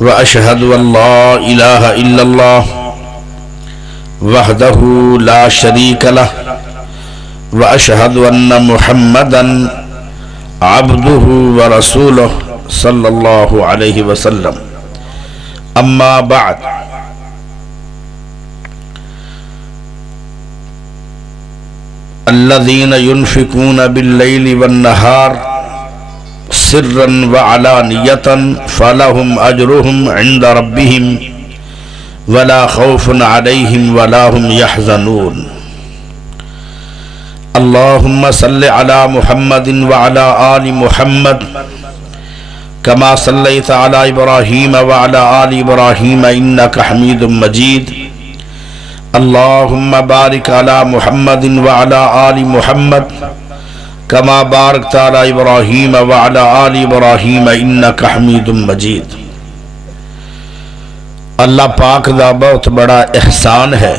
وأشهد أن لا إله إلا الله وحده لا شريك له وأشهد أن محمدا عبده ورسوله صلى الله عليه وسلم أما بعد الذين ينفقون بالليل والنهار سرا وعلانية فلهم أجرهم عند ربهم ولا خوف عليهم ولا هم يحزنون اللهم صل على محمد وعلى آل محمد كما صليت على إبراهيم وعلى آل إبراهيم إنك حميد مجيد اللهم بارك على محمد وعلى آل محمد كما باركت على إبراهيم وعلى آل إبراهيم إنك حميد مجيد اللہ پاک دا بہت بڑا احسان ہے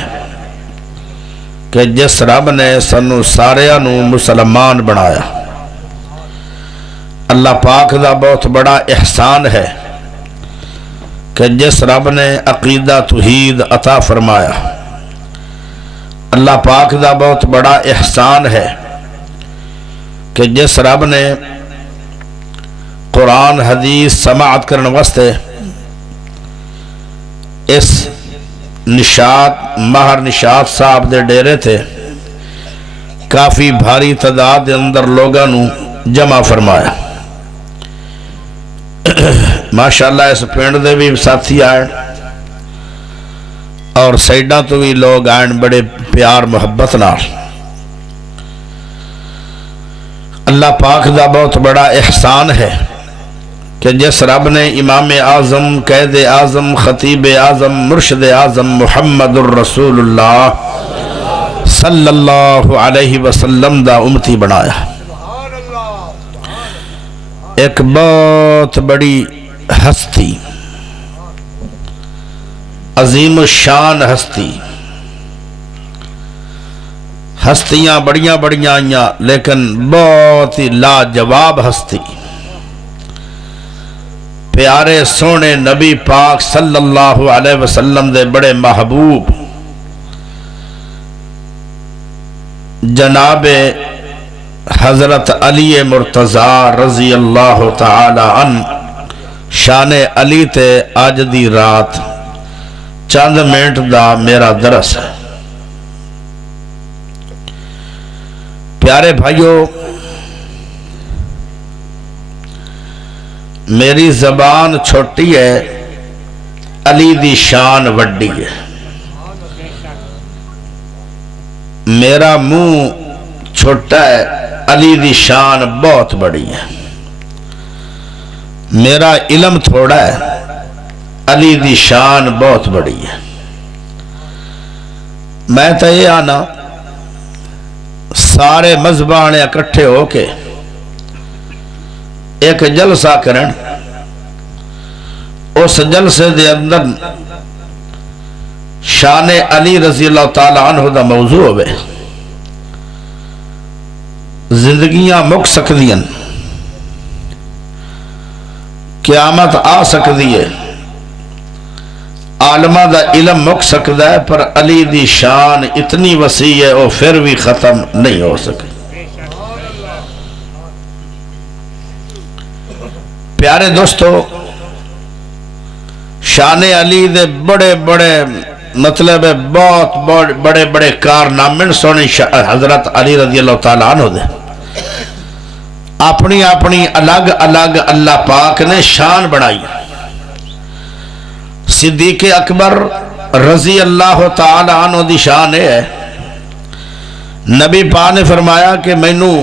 کہ جس رب نے سنو ساریاں نو مسلمان بنایا۔ اللہ پاک دا بہت بڑا احسان ہے کہ جس رب نے عقیدہ توحید عطا فرمایا۔ اللہ پاک دا بہت بڑا احسان ہے کہ جس رب نے قرآن حدیث سماعت کرنے واسطے اس نشاط ماہر نشاط صاحب دے ڈیرے تھے کافی بھاری تعداد دے اندر لوگاں نو جمع فرمایا۔ ماشاءاللہ اس پینڈ دے بھی ساتھی آئے اور سائیڈاں تو بھی لوگ آئے بڑے پیار محبت نال۔ اللہ پاک دا بہت بڑا احسان ہے کہ جس رب نے امام اعظم قائد اعظم خطیب اعظم مرشد اعظم محمد الرسول اللہ صلی اللہ علیہ وسلم دا امتی بنایا۔ ایک بہت بڑی ہستی، عظیم الشان ہستی، ہستیاں بڑیاں بڑیاں آئیاں لیکن بہت ہی لاجواب ہستی، پیارے سونے نبی پاک صلی اللہ علیہ وسلم دے بڑے محبوب جناب حضرت علی مرتضی رضی اللہ تعالی عنہ شان علی تے آج دی رات چند منٹ دا میرا درس ہے۔ پیارے بھائیو، میری زبان چھوٹی ہے، علی دی شان وڈی ہے۔ میرا منہ چھوٹا ہے، علی دی شان بہت بڑی ہے۔ میرا علم تھوڑا ہے، علی دی شان بہت بڑی ہے۔ میں تو یہ آنا سارے مذہباں نے اکٹھے ہو کے ایک جلسہ کرن، اس جلسے دے اندر شان علی رضی اللہ تعالیٰ عنہ دا موضوع ہوئے، زندگیاں مک سکدیاں، قیامت آ سکدی ہے، عالمہ دا علم مک سکدا ہے، پر علی دی شان اتنی وسیع ہے وہ پھر بھی ختم نہیں ہو سکے۔ پیارے دوستو، شان علی دے بڑے بڑے مطلب بہت بڑے بڑے کارنامے سونے حضرت علی رضی اللہ تعالیٰ عنہ دے اپنی اپنی الگ الگ اللہ پاک نے شان بنائی۔ صدیق اکبر رضی اللہ تعالیٰ عنہ دی شان ہے، نبی پاک نے فرمایا کہ مینوں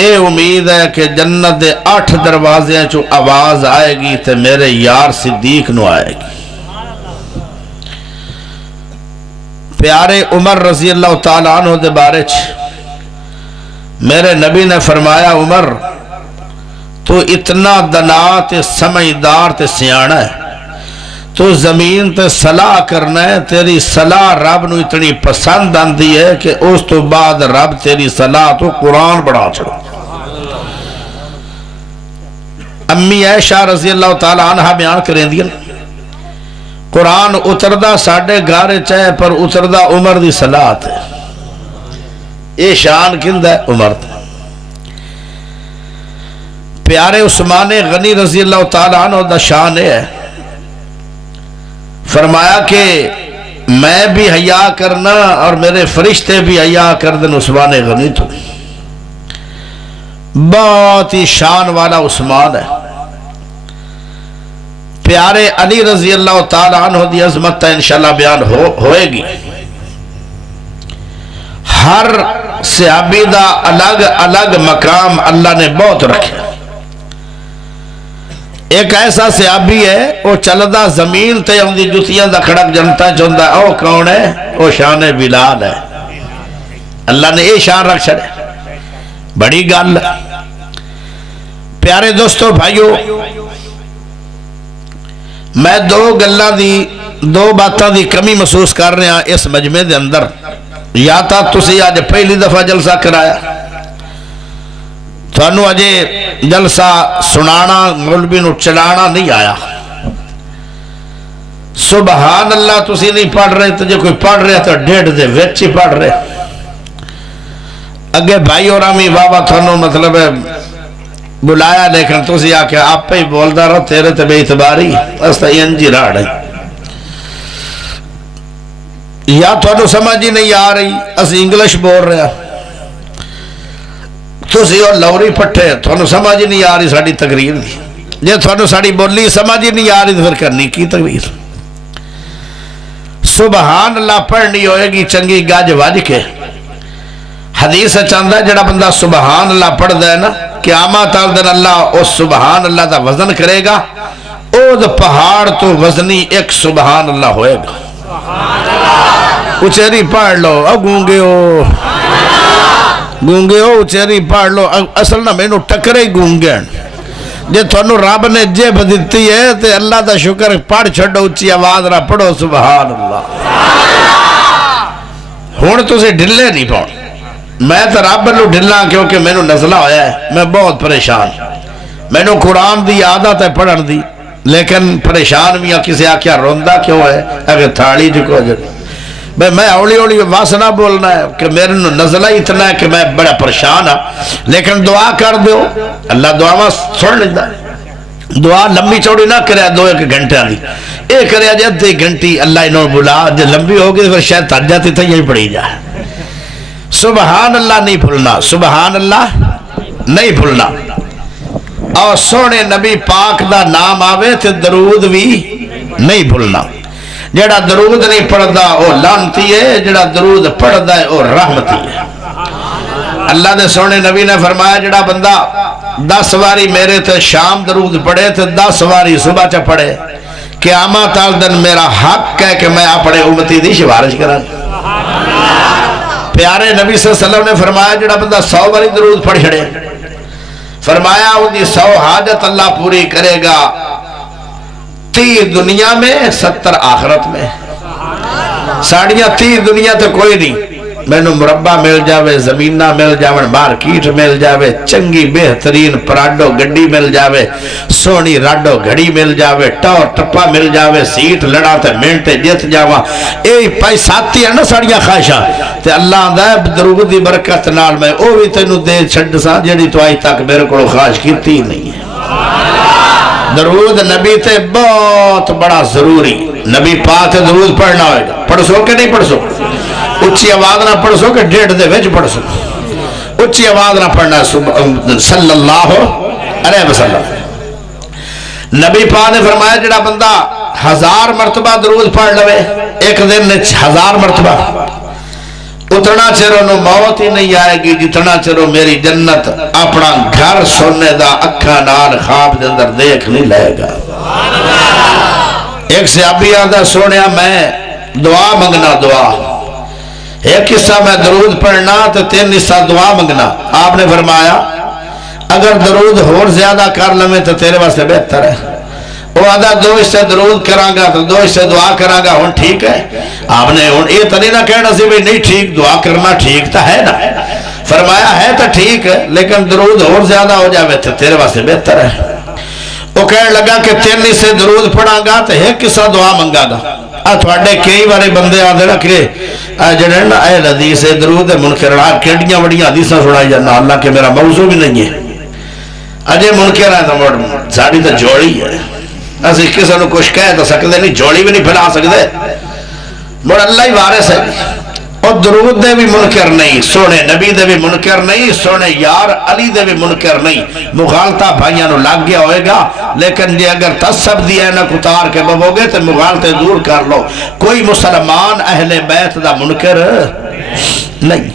اے امید ہے کہ جنت دے 8 دروازے چو آواز آئے گی تے میرے یار صدیق نو آئے گی۔ پیارے عمر رضی اللہ تعالیٰ عنہ دے بارے میرے نبی نے فرمایا، عمر تو اتنا دنا تے سمجھدار تے سیانا ہے، تو زمین تے صلاح کرنا ہے، تیری صلاح رب نو اتنی پسند آندی ہے کہ اس تو بعد رب تیری صلاح تو قرآن بڑھا چھڑو۔ امی عائشہ رضی اللہ تعالی عنہ بیان کریں دیا قرآن اتردہ ساڑھے گارے چاہے پر اتردہ عمر دی صلاحت ہے. یہ شان کند ہے؟ عمر. پیارے عثمان غنی رضی اللہ تعالی عنہ دا شان ہے، فرمایا کہ میں بھی حیا کرنا اور میرے فرشتے بھی حیا کر دن عثمان غنی تو. بہت ہی شان والا عثمان ہے. پیارے علی رضی اللہ تعالی عنہ دی عظمت تا انشاءاللہ بیان ہوئے گی. ہر صحابی دا الگ الگ مقام اللہ نے بہت رکھے. ایک ایسا صحابی ہے وہ چلدا زمین تے ان دی جتیاں دا کھڑک جنتا چاہتا ہے. او کون ہے؟ وہ شان بلال ہے. اللہ نے یہ شان رکھ چھڑے. بڑی گل. پیارے دوستو بھائیو، میں دو باتاں دی کمی محسوس کر رہے ہیں اس مجمع دے اندر. یا تا تسی آج پہلی دفعہ جلسہ کرایا، تھانو اجے جلسہ سنانا مولوی نو چلانا نہیں آیا. سبحان اللہ تسی نہیں پڑھ رہے تو جے کوئی پڑھ رہے تو ڈیڑھ دے ویچ ہی پڑھ رہے. اگے بھائی اور آمی بابا تھانو مطلب بلایا لیکن تسی آکے آپ پہ ہی بولتا رہو تیرے تے بے اعتباری استا انجی راڑ ہے. یا تھانو سمجھ ہی نہیں آ رہی اسی انگلش بول رہے ہیں تسی اور لوری پٹھے تھانو سمجھ ہی نہیں آ رہی ساڑی تقریر دی. جے تھانو ساڑی بولی سمجھ ہی نہیں آ رہی تو پھر کرنی کی تقریر. سبحان اللہ پڑھنی ہوئے گی چنگی گاج واج کے. حدیث چاندہ جڑا بندہ سبحان اللہ پڑھ دے نا قیامت دن اللہ اس سبحان اللہ دا وزن کرے گا. او دا پہاڑ تو وزنی ایک سبحان اللہ ہوئے گا. اچھری پڑھ لو او گونگے ہو اچھری پڑھ لو. اصل نہ میں نو ٹکرے گونگین جے تھانو رب نے جیب دیتی ہے تے اللہ دا شکر پڑھ چھڑو اچھی آواز نہ پڑھو سبحان اللہ. ہون تو سے ڈھلے نہیں پاؤ. میں تو رب نو ڈھلنا کیونکہ میں نو نزلہ ہویا ہے. میں بہت پریشان. میں نو قرآن دی عادت ہے پڑھن دی لیکن پریشان بھی کسی آکیا روندہ کیوں ہے اگر تھاڑی جکو جڑی میں اولی واسنہ بولنا ہے کہ میرے نزلہ اتنا ہے کہ میں بڑا پریشان ہاں. لیکن دعا کر دیو اللہ دعا میں سن لیتا ہے. دعا لمبی چوڑی نہ کرے 2-1 گھنٹے دی اے کرے جب 1 گھنٹی اللہ انہوں بلا جب لمبی ہوگی پھر شاید تر جاتی تھا یہی پڑھی جائے. سبحان اللہ نہیں بھولنا. سبحان اللہ نہیں بھولنا. اور سونے نبی پاک دا نام آوے تے درود بھی نہیں بھولنا. جڑا درود نہیں پڑھدا وہ لعنتی ہے، جڑا درود پڑھدا ہے وہ رحمتی ہے. اللہ دے سونے نبی نے فرمایا جڑا بندہ 10 واری میرے تے شام درود پڑھے تے 10 واری صبح چا پڑھے قیامت دن میرا حق ہے کہ میں اپنے امتی دی سفارش کراں. پیارے نبی صلی اللہ علیہ وسلم نے فرمایا جڑا بندہ 100 واری درود پڑھ چھڑے فرمایا وہ دی 100 حاجت اللہ پوری کرے گا. 30 دنیا میں 70 آخرت میں. ساڑیاں 30 دنیا تو کوئی نہیں. میں نو مربع مل جاوے، زمینہ مل جاوے، مارکیٹ مل جاوے، چنگی بہترین پراڈو گڈی مل جاوے، سونی راڈو گھڑی مل جاوے، ٹور ٹپا مل جاوے، سیٹ لڑا تے منٹے جت جاواں. اے پیساتی ہے نا ساڑیاں خواہشاں تے اللہ دا درود دی برکت نال میں او بھی تینو دے چھڈ ساں جڑی تو آج تک میرے کو خواہش کیتی نہیں ہے. درود نبی تے بہت بڑا ضروری. نبی پاک درود پڑھنا ہوئے گا. پڑھ سو کہ نہیں پڑھ سو؟ اچھی آواز نہ پڑھ سو کہ ڈیڑھ دے ویچ پڑھ سو. اچھی آواز نہ پڑھنا صلی اللہ علیہ وسلم. نبی پاک نے فرمایا جڑا بندہ 1000 مرتبہ درود پڑھ لوے ایک دن نے 1000 مرتبہ اتنا چرو نو موت ہی نہیں آئے گی جتنا چرو میری جنت اپنا گھر سونے دا اکھا نال خواب دے اندر دیکھ نہیں لائے گا. ایک صحابی آدھا سونیا میں دعا منگنا. دعا ایک حصہ میں درود پڑھنا تو 3 حصہ دعا منگنا. آپ نے فرمایا اگر درود اور زیادہ کر لیں تو تیرے واسطے بہتر ہے. وہ آدھا 2 حصے درود کرانگا تو 2 حصے دعا کرانگا. ہون ٹھیک ہے. آپ نے یہ تو نہیں نہ کہنا سی بھی نہیں ٹھیک دعا کرنا ٹھیک تا ہے نا. فرمایا ہے تو ٹھیک ہے لیکن درود اور زیادہ ہو جاوے تو تیرے واسطے بہتر ہے. وہ کہنے لگا کہ 3 حصے درود پڑھا گا تو ایک حصہ دعا منگا گا. تھوڑے کئی بارے بندے آتے نا کہ جڑے نا اہل حدیث درود منکر کیڑیاں بڑیاں حدیثاں سنائی جانا، حالانکہ میرا موضوع بھی نہیں ہے. اجے منکر ہے تو ساڑی تو جوڑی ہے، اسی کسی نے کچھ کہہ تو سکتے نہیں، جوڑی بھی نہیں پھیلا سکتے. مڑ اللہ ہی وارث ہے. اور درود دے بھی منکر نہیں، سونے نبی دے بھی منکر نہیں، سونے یار علی دے بھی منکر نہیں. مغالطہ بھائیاں نو لگ گیا ہوئے گا، لیکن جی اگر تصب دی اینک اتار کے ببو گے تو مغالطے دور کر لو. کوئی مسلمان اہل بیت دا منکر نہیں.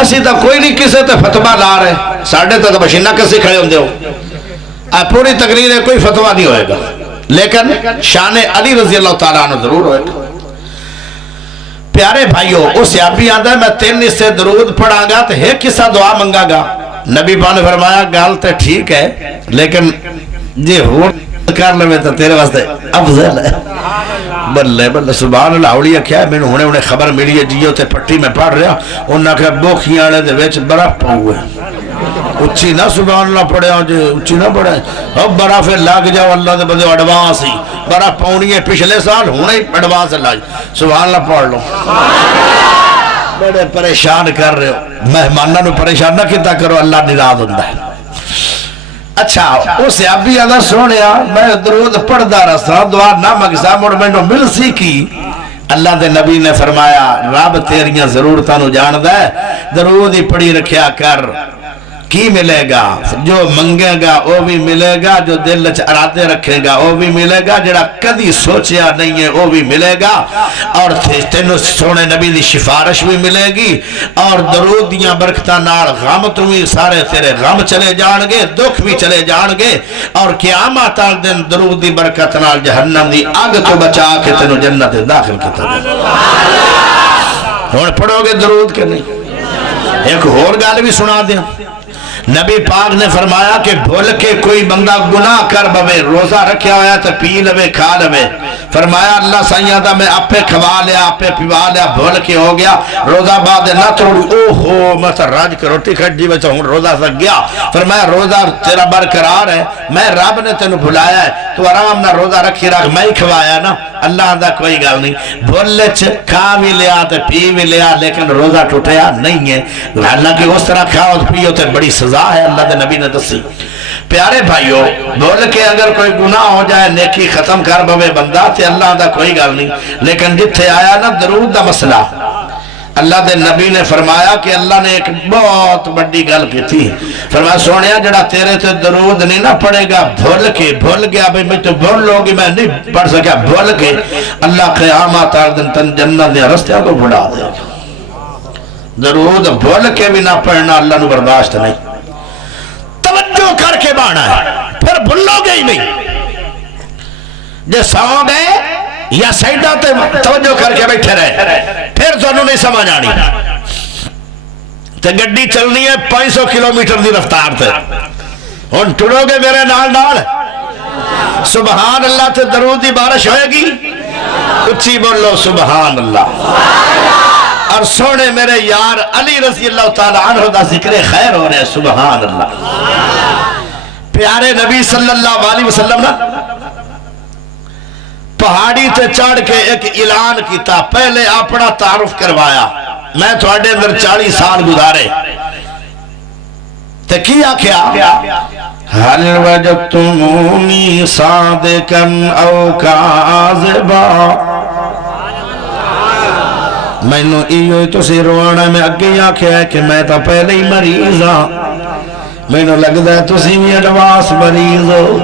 اسی تا کوئی نہیں کسے تے فتوہ لا رہے، ساڑھے تا بشینہ کسی کھڑے ہوں دے ہو، پوری تقریر ہے کوئی فتوہ نہیں ہوئے گا، لیکن شان علی رضی اللہ تعالیٰ عنہ ضرور ہوئے گا. پیارے بھائیو، اس صحابی آدھا ہے میں 3 حصے درود پڑھا گا تو ایک حصہ دعا منگا گا. نبی پاک نے فرمایا گال تے ٹھیک ہے، لیکن جی ہو کر لے تو تیرے واسطے افضل ہے. بلے بلے سبحان اللہ. اولیاء کیا ہے، میں نے انہیں خبر ملی ہے جیو تے پٹی میں پڑھ رہا، انہاں کہ بوکھیاں دے وچ برف پاؤ ہے. اچھی نہ سبحان اللہ پڑھے ہوں جی، اچھی نہ پڑھے. اب برف لگ جاؤ اللہ دے بندے ایڈوانس ہی برف پاؤنی ہے، پچھلے سال ہونے ہی ایڈوانس لگ. سبحان اللہ پڑھ لو. بڑے پریشان کر رہے ہو، مہمانہ نو پریشان نہ کیتا کرو، اللہ ناراض ہوندا ہے. اچھا وہ صحابی آدھا سونیا میں درود پڑھدا رسا، دعا نہ مگسا، مڑ مینوں مل سی کی. اللہ دے نبی نے فرمایا رب تیریاں ضرورتاں نو جاندا ہے، درود ہی پڑھی رکھیا کر. کی ملے گا؟ جو منگے گا وہ بھی ملے گا، جو دل وچ ارادے رکھے گا وہ بھی ملے گا، جڑا کدی سوچیا نہیں ہے وہ بھی ملے گا. اور تینوں سونے نبی دی سفارش بھی ملے گی، اور درود دیاں برکتاں نال غم تو بھی سارے تیرے غم چلے جان گے، دکھ بھی چلے جان گے، اور قیامت تک دن درود دی برکت نال جہنم دی اگ تو بچا کے تینوں جنت داخل کیتا جائے. ہن پڑھو گے درود کے نہیں؟ ایک اور گل بھی سنا دیا. نبی پاک نے فرمایا کہ بھول کے کوئی بندہ گناہ کر بوے، روزہ رکھیا ہویا تو پی لوے کھا لوے، فرمایا اللہ سیدہ میں اپے کھوا لیا اپے پیوا لیا، بھول کے ہو گیا، روزہ بعد نہ توڑی، اوہو میں تو راج کے روٹی کھٹ جی بچا ہوں روزہ سک گیا. فرمایا روزہ تیرا برقرار ہے، میں رب نے تینوں بھلایا ہے، تو آرام نہ روزہ رکھی رکھ، میں ہی کھوایا نا. اللہ دا کوئی گل نہیں، بھول کھا بھی لیا تو پی بھی لیا، لیکن روزہ ٹوٹیا نہیں ہے. حالانکہ اس طرح کھاؤ پیو تو بڑی سزا ہے، اللہ دے نبی نے دسی. پیارے بھائیو، بول کے اگر کوئی گناہ ہو جائے نیکی ختم کر بوے بندہ تے اللہ دا کوئی گل نہیں، لیکن جتھے آیا نا درود دا مسئلہ، اللہ دے نبی نے فرمایا کہ اللہ نے ایک بہت بڑی گل کی تھی. فرمایا سونیا جڑا تیرے تے درود نہیں نہ پڑے گا، بھول گیا بھئی میں تو بھول لوگی میں نہیں پڑھ سکیا، بھول کے اللہ قیامت تک دن جنت دے رستیاں کو بڑھا دے گا. درود بھول کے بھی نہ پڑھنا اللہ نو برداشت نہیں. توجہ کر کے بانا ہے، پھر بھولو گے ہی نہیں. جے سو گئے یا سائیڈہ تے توجہ کر کے بیٹھے رہے، پھر تو نہیں سمجھ آنی. تے گڈی چلنی ہے 500 کلومیٹر دی رفتار تے، ہن ٹرو گے میرے نال نال سبحان اللہ تے درود دی بارش ہوئے گی. اچھی بولو سبحان اللہ. اور سونے میرے یار علی رضی اللہ تعالیٰ عنہ دا ذکر خیر ہو رہے، سبحان اللہ. پیارے نبی صلی اللہ علیہ وسلم نے پہاڑی تے چڑھ کے ایک اعلان کیتا، پہلے اپنا تعارف کروایا، میں تھوڑے اندر 40 سال گزارے. تے کیا کیا؟ حل وجدتمونی صادقاً او کاذبا. میں نو ایوئی تو سی روانا میں اگے آکھیا ہے کہ میں تا پہلے ہی مریض ہاں، میں نو لگتا ہے تو سی بھی ایڈوانس مریض ہو.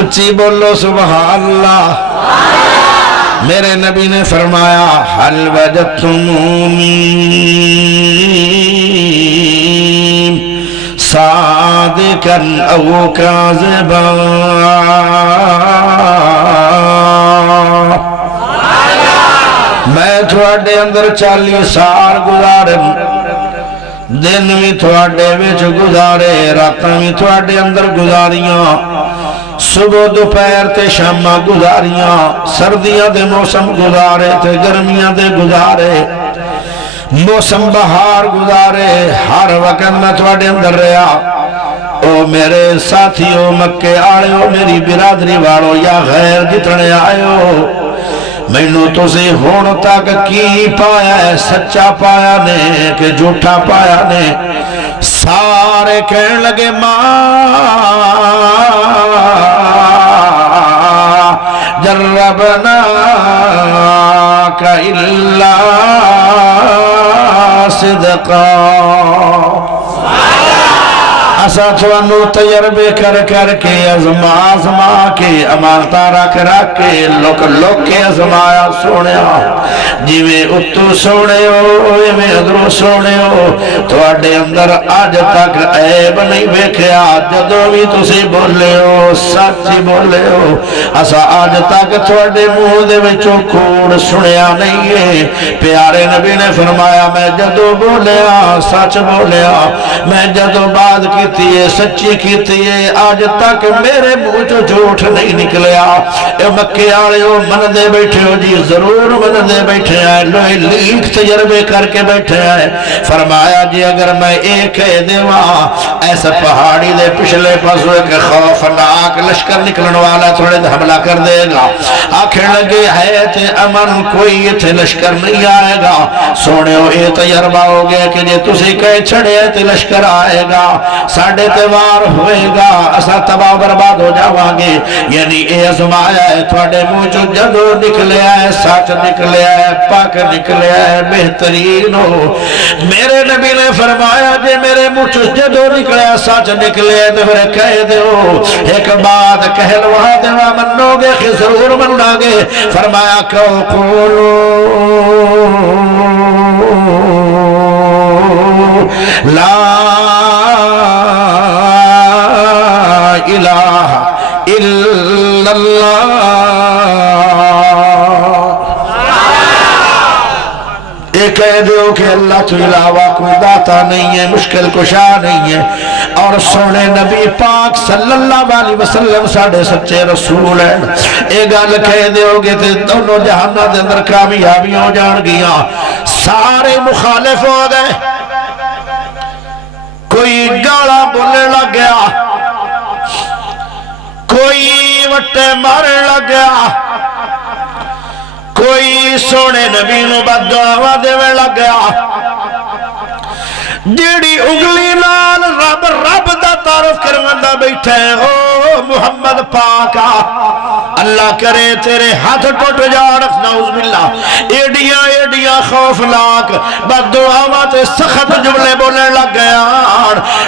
اچھی بولو سبحان اللہ. میرے نبی نے فرمایا حل وجدتمونی صادقاً او کاذبا. میں تھوڑے اندر 40 سال گزارے، دن بھی تھوڑے وچ گزارے، راتاں بھی تھوڑے اندر گزاریاں، صبح دوپہر تے شاماں گزاریاں، سردیاں دے موسم گزارے تے گرمیاں دے گزارے، موسم بہار گزارے، ہر وقت میں تھوڑے اندر رہا. او میرے ساتھیو مکے آڑیو میری برادری والو یا غیر جتنے آئیو مینو تسی ہون تک کی پایا ہے سچا پایا نے کہ جھوٹا پایا نے سارے کہن لگے ماں جربنا کا الا صدقا اسا تھوانو تجربے کر کر کے ازما کے امانتا رکھ کے لوک کے ازمایا سونیا جویں اتو سونے ہو میں ادرو سونے ہو تواڈے اندر آج تک عیب نہیں ویکھیا جدوں بھی تسی بولے ہو سچ بولے ہو اسا آج تک تواڈے منہ دے وچوں کوڑ سنیا نہیں ہے پیارے نبی نے فرمایا میں جدوں بولیا سچ بولیا میں جدوں بات کی سچی کیتی ہے آج تک میرے منہ چو جھوٹ نہیں نکلیا اے مکے آلے ہو من دے بیٹھے ہو جی ضرور من دے بیٹھے ہیں لوہے لیک تجربے کر کے بیٹھے ہیں فرمایا جی اگر میں ایک دیواں ایسا پہاڑی دے پچھلے پاسو ایک خوفناک لشکر نکلن والا تھوڑے حملہ کر دے گا آکھیں لگے ہے تے امن کوئی یہ تھے لشکر نہیں آئے گا سونے ہو یہ تجربہ ہو گیا کہ جی تسی کہے چھڑے تے لشکر آئے گا ساڑھے تیوار ہوئے گا اسا تباہ برباد ہو جاواں گے یعنی اے ازمایا ہے تھوڑے منہ جو جدو نکلے آئے سچ نکلے آئے پاک نکلے آئے بہترین ہو میرے نبی نے فرمایا جے میرے منہ جو جدو نکلے آئے سچ نکلے آئے تو پھر کہہ دیو ایک بات کہلوا دیوا منو گے کہ ضرور مننا گے فرمایا کہ قولو لا الہ الا اللہ ایک کہہ دو کہ اللہ تو علاوہ کوئی داتا نہیں ہے مشکل کشا نہیں ہے اور سونے نبی پاک صلی اللہ علیہ وسلم ساڑھے سچے رسول ہیں ایک گل کہہ دو گے تے دونوں جہانہ دے اندر کامیابی ہو جان گیا سارے مخالف ہو گئے کوئی گالا بولنے لگ گیا کوئی وٹے مارے لگ گیا کوئی سونے نبی نو بددعا دیوے لگ گیا جیڑی انگلی نال رب رب دا تعارف کروندا بیٹھے او محمد پاکا اللہ کرے تیرے ہاتھ ٹوٹ جان نعوذ باللہ ایڈیاں خوفناک بددعاواں تے سخت جملے بولنے لگ گیا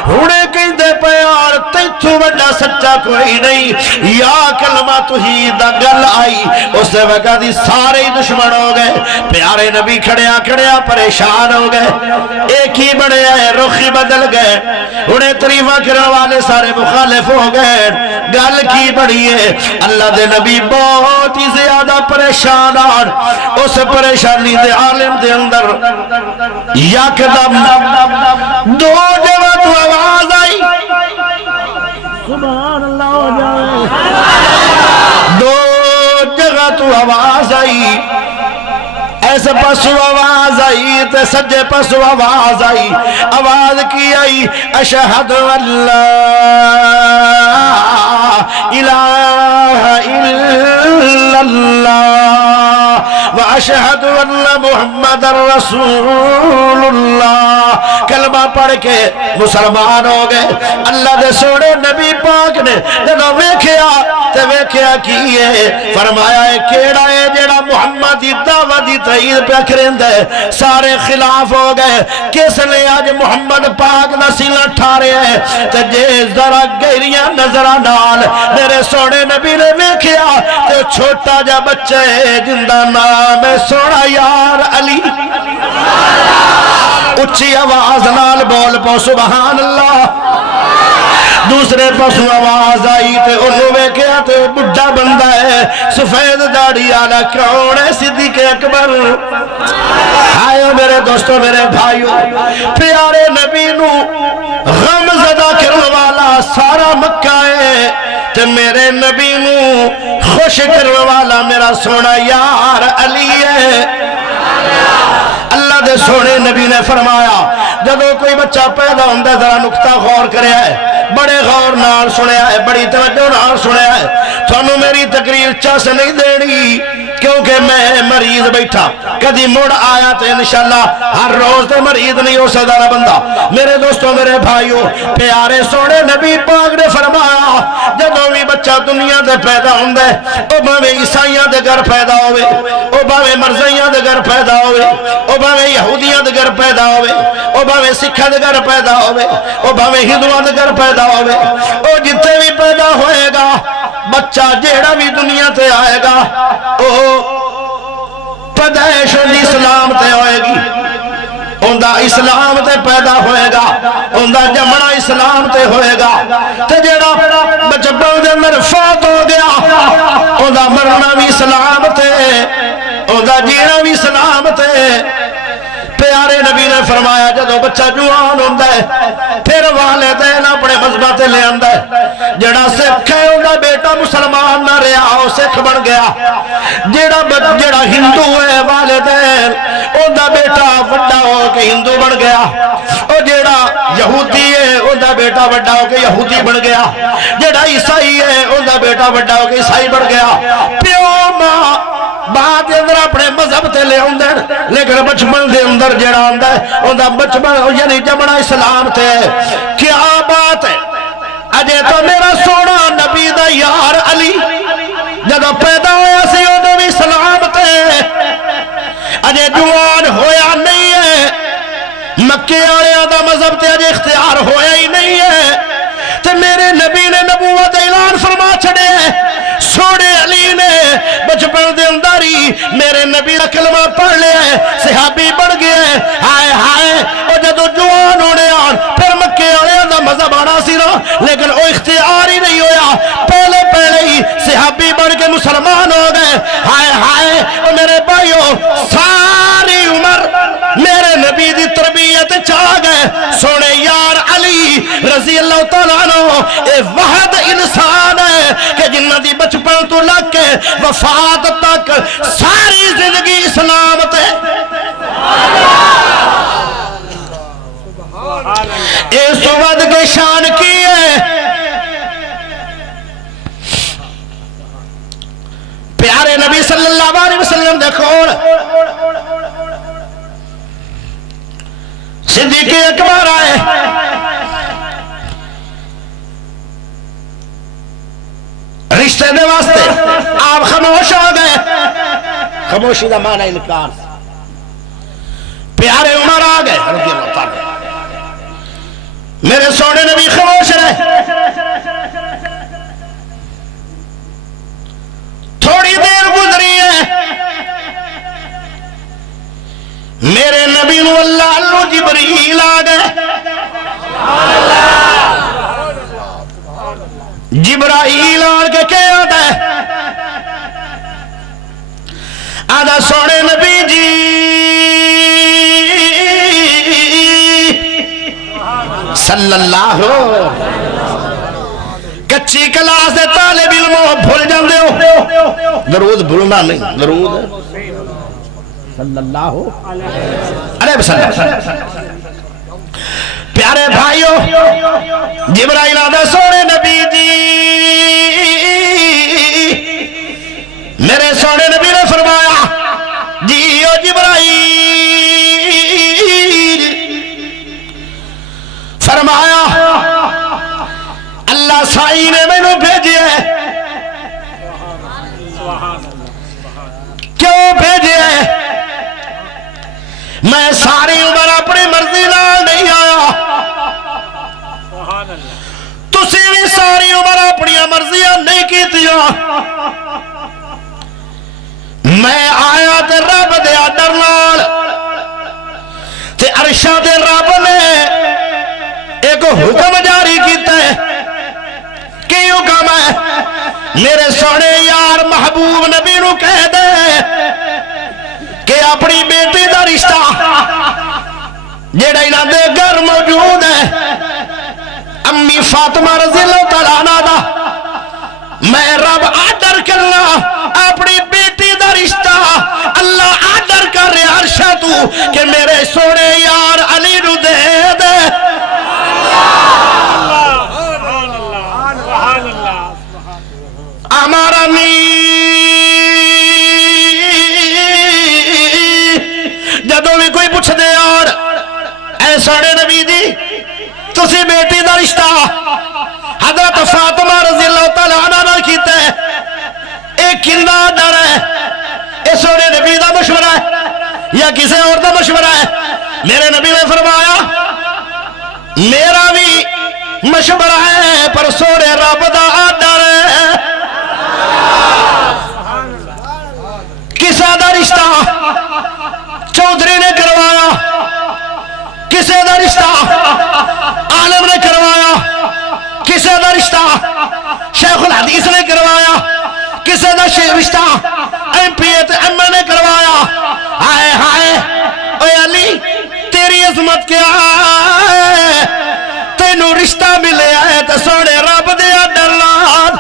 ہونے کہندے پیار تیتھوں وڈا سچا کوئی نہیں یا کلمہ توحید دا گل آئی اس وقت دی سارے دشمن ہو گئے پیارے نبی کھڑیا پریشان ہو گئے ایک ہی بڑے آئے رخی بدل گئے انہیں تریفہ کرنے والے سارے مخالف ہو گئے گل کی بڑی ہے اللہ دے نبی بہت ہی زیادہ پریشان آن اس پریشانی دے عالم دے اندر یکدم دو جگہ تو آواز آئی سبحان اللہ ہو جائے دو جگہ تو آواز آئی ایسے پسو آواز آئی تے سجے پسو آواز آئی آواز کی آئی اشہد اللہ الہ الا اللہ واشہد ان محمد رسول اللہ کلمہ پڑھ کے مسلمان ہو گئے اللہ دے سوڑے نبی پاک نے جنہوں ویکھیا کیے فرمایا ہے کیڑا ہے جیڑا محمد دی دعوت دی تحید پہ کریں دے سارے خلاف ہو گئے کس نے آج محمد پاک نسیلہ ٹھارے ہیں تے جے ذرا گہریاں نظرہ نال میرے سوڑے نبی نے ویکھیا تے چھوٹا جا بچے جندہ نام ہے سوڑا یار علی اچھی آواز نال بول پو سبحان اللہ دوسرے پسو آواز آئی تے انہوں میں کیا تے بڑھا بندہ ہے سفید داڑھی آلہ کون ہے صدیق اکبر آئیو میرے دوستو میرے بھائیو پیارے نبی نو غم زدہ کرنے والا سارا مکہ ہے تے میرے نبی نو خوش کرنے والا میرا سونا یار علی ہے اللہ دے سونے نبی نے فرمایا جب کوئی بچہ پیدا ہوندہ ذرا نکتہ غور کرے ہے بڑے غور نال سنیا ہے، بڑی توجہ نال سنیا ہے، تھانوں میری تقریر چس نہیں دینی کیونکہ میں مریض بیٹھا، کدی مڑ آیا تو انشاءاللہ ہر روز تو مریض نہیں ہو سکتا نہ بندہ۔ میرے دوستوں میرے بھائیوں، پیارے سونے نبی پاک نے فرمایا جدوں بھی بچہ دنیا دے پیدا ہوندا ہے، او بھاویں عیسائیاں دے گھر پیدا ہوئے، او بھاویں مرزائیاں دے گھر پیدا ہوئے، او بھاویں یہودیاں دے گھر پیدا ہوئے، او بھاویں سکھاں دے گھر پیدا ہوئے، او بھاویں ہندوؤں دے گھر پیدا ہوئے، او جتنے بھی پیدا ہوئے گا بچہ جیڑا بھی دنیا تے آئے گا او پیدائش دی اسلام تے ہوئے گی، اندہ اسلام تے پیدا ہوئے گا، اندہ جمنا اسلام تے ہوئے گا، تے جیڑا بچپن دے اندر فوت ہو گیا اندہ مرنا بھی اسلام تے، اندہ جینا بھی اسلام تے۔ پیارے نبی نے فرمایا جدو بچہ جوان ہوندہ ہے پھر والدین اپنے مذہب تے لے آندہ ہے، جڑا سکھ ہے اندہ بیٹا مسلمان نہ رہا وہ سکھ بن گیا، جڑا ہندو ہے والدین اندہ بیٹا وڈا ہو کے ہندو بن گیا، اور جڑا یہودی ہے اندہ بیٹا وڈا ہو کے یہودی بن گیا، جڑا عیسائی ہے اندہ بیٹا وڈا ہو کے عیسائی بن گیا۔ پیو ماں بعد اندر اپنے مذہب تے لے اندر، لیکن بچپن دے اندر جڑا آندا ہے اندر بچپن یعنی جمنا اسلام تے۔ کیا بات ہے، اجے تو میرا سونا نبی دا یار علی جدو پیدا ہویا سی ادو بھی اسلام تے، اجے جوان ہویا نہیں ہے، مکے والے دا مذہب تے اجے اختیار ہویا ہی نہیں ہے، تے میرے نبی نے نبوت اعلان فرما چھڑے ہیں۔ سوڑے علی نے بچپن دے اندر ہی میرے نبی دا کلمہ پڑھ لیا ہے، صحابی بڑھ گئے ہیں، ہائے ہائے، اور جدو جوان ہونے آن پھر مکے والے دا مذہب آنا سی نا، لیکن وہ اختیار ہی نہیں ہویا، پہلے ہی صحابی بڑھ کے مسلمان ہو گئے۔ ہائے ہائے، اور میرے بھائیو ساری عمر میرے نبی دی تربیت چاہ گئے۔ سونے یار علی رضی اللہ تعالیٰ عنہ اے وحد انسان ہے کہ جنہ دی بچپن تو لگ کے وفات تک ساری زندگی اسلام تے۔ اس وقت کے شان کی ہے پیارے نبی صلی اللہ علیہ وسلم دیکھو صدیق اکبر آئے، رشتے دے واسطے آپ خاموش ہو گئے، خاموشی دا معنی انکار، پیارے عمر آ گئے رضی اللہ تعالی، میرے سونے نبی خاموش رہے۔ تھوڑی دیر گزری ہے، میرے نبی نو اللہ جبریل آ گئے، جبرائیل آن کے کہہ آتا ہے آدھا سونے نبی جی صلی اللہ کچی کلاس دے طالب علموں بھول جان دے ہو، درود بھولنا نہیں، درود صلی اللہ علیہ وسلم۔ پیارے بھائیو جبرائیل آدھا سونے نبی جی، میرے سونے نبی نے فرمایا جی او جبرائیل، فرمایا اللہ سائی نے میں نے بھیجے ہے۔ کیوں بھیجے ہے؟ میں ساری عمر اپنی مرضی نال نہیں آیا، تسی بھی ساری عمر اپنی مرضیاں نہیں کیتیاں، میں آیا تے رب دے آڈر نال، تے عرشہ دے رب نے ایک حکم جاری کیتا ہے۔ کی حکم ہے؟ میرے سونے یار محبوب نبی نو کہہ دے کہ اپنی بیٹی دا رشتہ جیڑا انہاں دے گھر موجود ہے امی فاطمہ رضی اللہ تعالیٰ عنہ دا، میں رب آڈر کرنا اپنی بیٹی دا رشتہ، اللہ آڈر کر رہے عرشہ تو کہ میرے سونے یار علی نو دے دے۔ امارانی جدوں بھی کوئی پوچھ دے اور اے سونے نبی دی تسی بیٹی دا رشتہ حضرت فاطمہ رضی اللہ تعالیٰ عنہ نال کیتا ہے، ایک کنا ڈر ہے، اے سونے نبی دا مشورہ ہے یا کسی اور دا مشورہ ہے؟ میرے نبی نے فرمایا میرا بھی مشورہ ہے پر سونے رب دا ڈر ہے۔ کسے دا رشتہ چودھری نے کروایا، کسے دا رشتہ عالم نے کروایا، کسے دا رشتہ شیخ الحدیث نے کروایا، کسے دا رشتہ ایم پی اے ایم نے کروایا۔ ہائے ہائے اے علی تیری عظمت کیا ہے، تینوں رشتہ ملے آئے تو سونے رب دیا ڈر لاد۔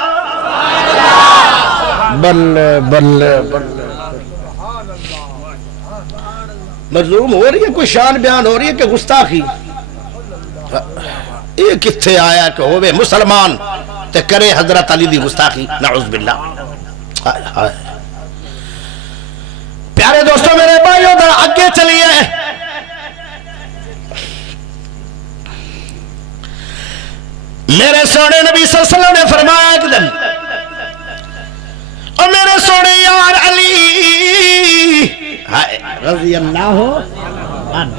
بلے بلے بلے مظلوم ہو رہی ہے، کوئی شان بیان ہو رہی ہے کہ گستاخی؟ یہ کتھے آیا کہ ہوئے مسلمان تے کرے حضرت علی دی گستاخی؟ نعوذ باللہ۔ پیارے دوستوں میرے بھائیوں در آگے چلیے، میرے سونے نبی صلی اللہ علیہ وسلم نے فرمایا ایک دن، اور میرے سونے یار علی رضی اللہ عنہ،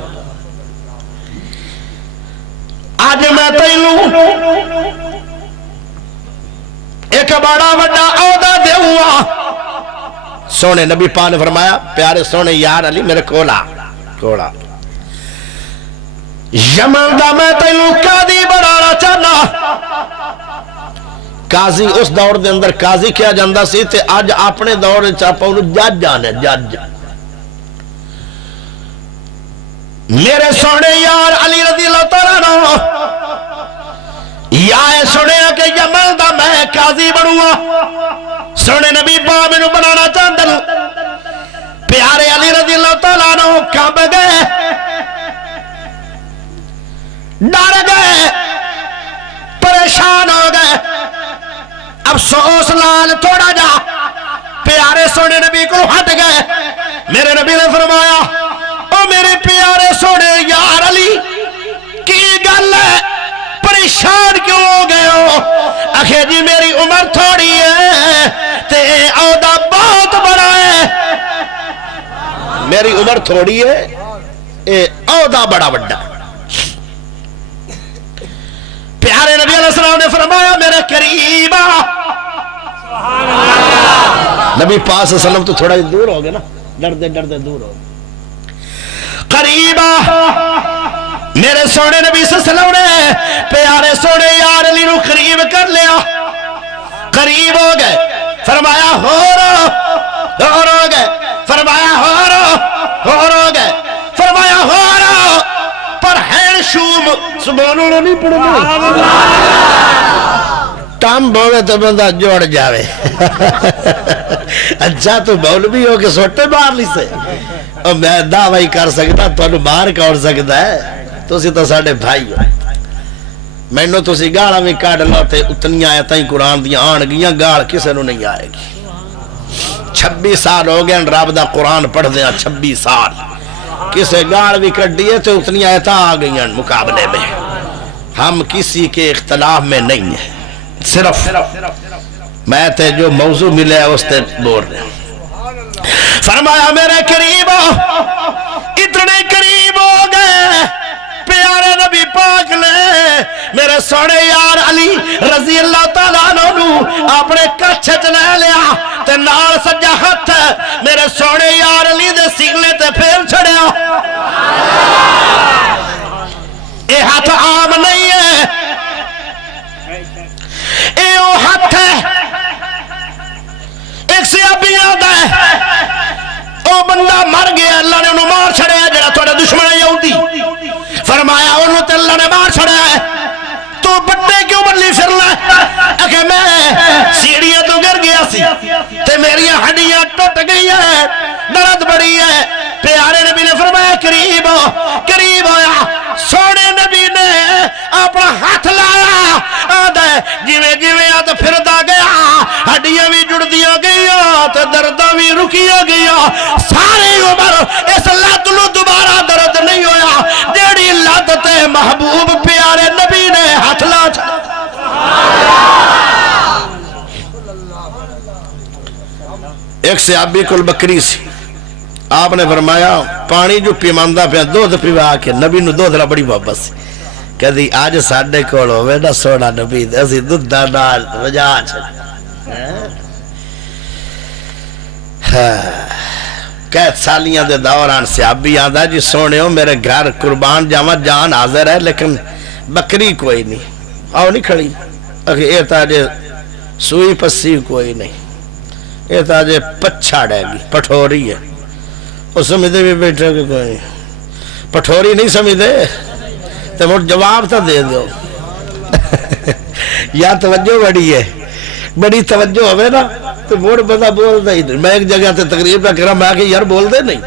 آج میں تینوں ایک بڑا بڑا عہدہ دے ہوا۔ سونے نبی پاک نے فرمایا پیارے سونے یار علی میرے کولا یمن دا میں تینوں قاضی بنانا چاہنا۔ قاضی اس دور دے اندر قاضی کیا جاندہ سی تے آج اپنے دور چاپا انہوں جج جانے جج۔ میرے سونے یار علی رضی اللہ تعالیٰ عنہ یا سونے کہ یمن دا میں قاضی بنوں، سونے نبی پاک میں بنانا چاہتا ہوں۔ پیارے علی رضی اللہ تعالیٰ عنہ کعب گئے، ڈر گئے، پریشان ہو گئے، افسوس لال تھوڑا جا پیارے سونے نبی کو ہٹ گئے۔ میرے نبی نے فرمایا او میرے پیارے سونے یار علی کی گل ہے، پریشان کیوں ہو گئے ہو؟ اکھے جی میری عمر تھوڑی ہے تے عہدہ بہت بڑا ہے۔ میری عمر تھوڑی ہے اے عہدہ بڑا بڑا۔ پیارے نبی علیہ السلام نے فرمایا میرے قریب آ۔ نبی پاک صلی اللہ علیہ وسلم تو تھوڑا دور ہو گئے نا، ڈردے ڈردے دور ہو گئے۔ قریب آ میرے سونے نبی صلی اللہ علیہ وسلم نے پیارے سونے یار علی نو قریب کر لیا، قریب ہو گئے، فرمایا ہو گئے، فرمایا ہو گئے، فرمایا ہو پر ہے شوم سبحان اللہ نہیں پڑھو گے ٹام بولے تو بندہ جوڑ جاوے۔ اچھا تو مولوی ہو کے سوٹے باہر لی سے اور میں دعوی کر سکتا تو انہوں باہر کون سکتا ہے؟ تو اسی تو ساڑھے بھائی ہو، میں انہوں تو اسی گاڑا میں کاڑ لاتے اتنی آیتیں قرآن دیا آن گیا، گاڑ کسے نو نہیں آئے گی۔ 26 سال ہو گئے رب دا قرآن پڑھ دیا، 26 سال کسے گاڑ بھی کٹ دیئے تو اتنی آیتیں آ گئی ہیں مقابلے میں۔ ہم کسی کے اختلاف میں نہیں ہیں، صرف میں تے جو موضوع ملے ہے اس تے بول رہے ہیں۔ فرمایا میرے قریب اتنے قریب ہو گئے، پیارے نبی پاک نے میرے سونے یار علی رضی اللہ تعالیٰ عنہ اپنے کچھ لے لیا تے نال سجا ہاتھ میرے سونے یار علی دے سینے تے پھیر چھڑیا۔ اے ہاتھ عام نہیں ہے، اے او ہاتھ ہے ایک صحابی یاد ہے، او بندہ مر گیا، اللہ نے انہوں مار چھڑیا جڑا تھوڑا دشمن ہے یہودی۔ فرمایا انہوں تے اللہ نے مار چھڑیا ہے، تو بٹے کیوں بلی پھرنا ہے؟ کہ میں سیڑھیاں تو گر گیا سی تے میری ہڈیاں ٹوٹ گئی ہیں، درد بڑی ہے۔ پیارے نبی نے فرمایا قریب ہویا، سونے نبی نے اپنا ہاتھ لایا، آدھے جیویں جیویں آدھ پھردا گیا ہڈیاں بھی جڑدیاں گئیاں تے درداں بھی رکیاں گئیاں ساری عمر اس لت نو دوبارہ درد نہیں ہویا جیڑی لت تے محبوب پیارے نبی نے ہاتھ لا ایک صحابی کل بکری سی آپ نے فرمایا پانی جو پیماندہ پہ دودھ پیوا کے نبی نو دودھ بڑی محبت سی کہتی آج ساڑھے کول ہوئے نا سونا نبی اسی دودھ نال وجا قید سالیاں دے دوران صحابی آندہ جی سونے ہو میرے گھر قربان جاما جان حاضر ہے لیکن بکری کوئی نہیں آؤ نہیں کھڑی اگر اے تاجے سوئی پسی کوئی نہیں اے تاجے پچھا ڈے گی پٹھوری ہے اس سمجھے بھی بیٹھے کہ کوئی پٹھوری نہیں سمجھے تو وہ جواب تا دے دو یا توجہ بڑی ہے بڑی توجہ ہوئے نا تو موڑ بدا بول دے میں ایک جگہ تے تقریب کا کرا میں آکے یار بول دے نہیں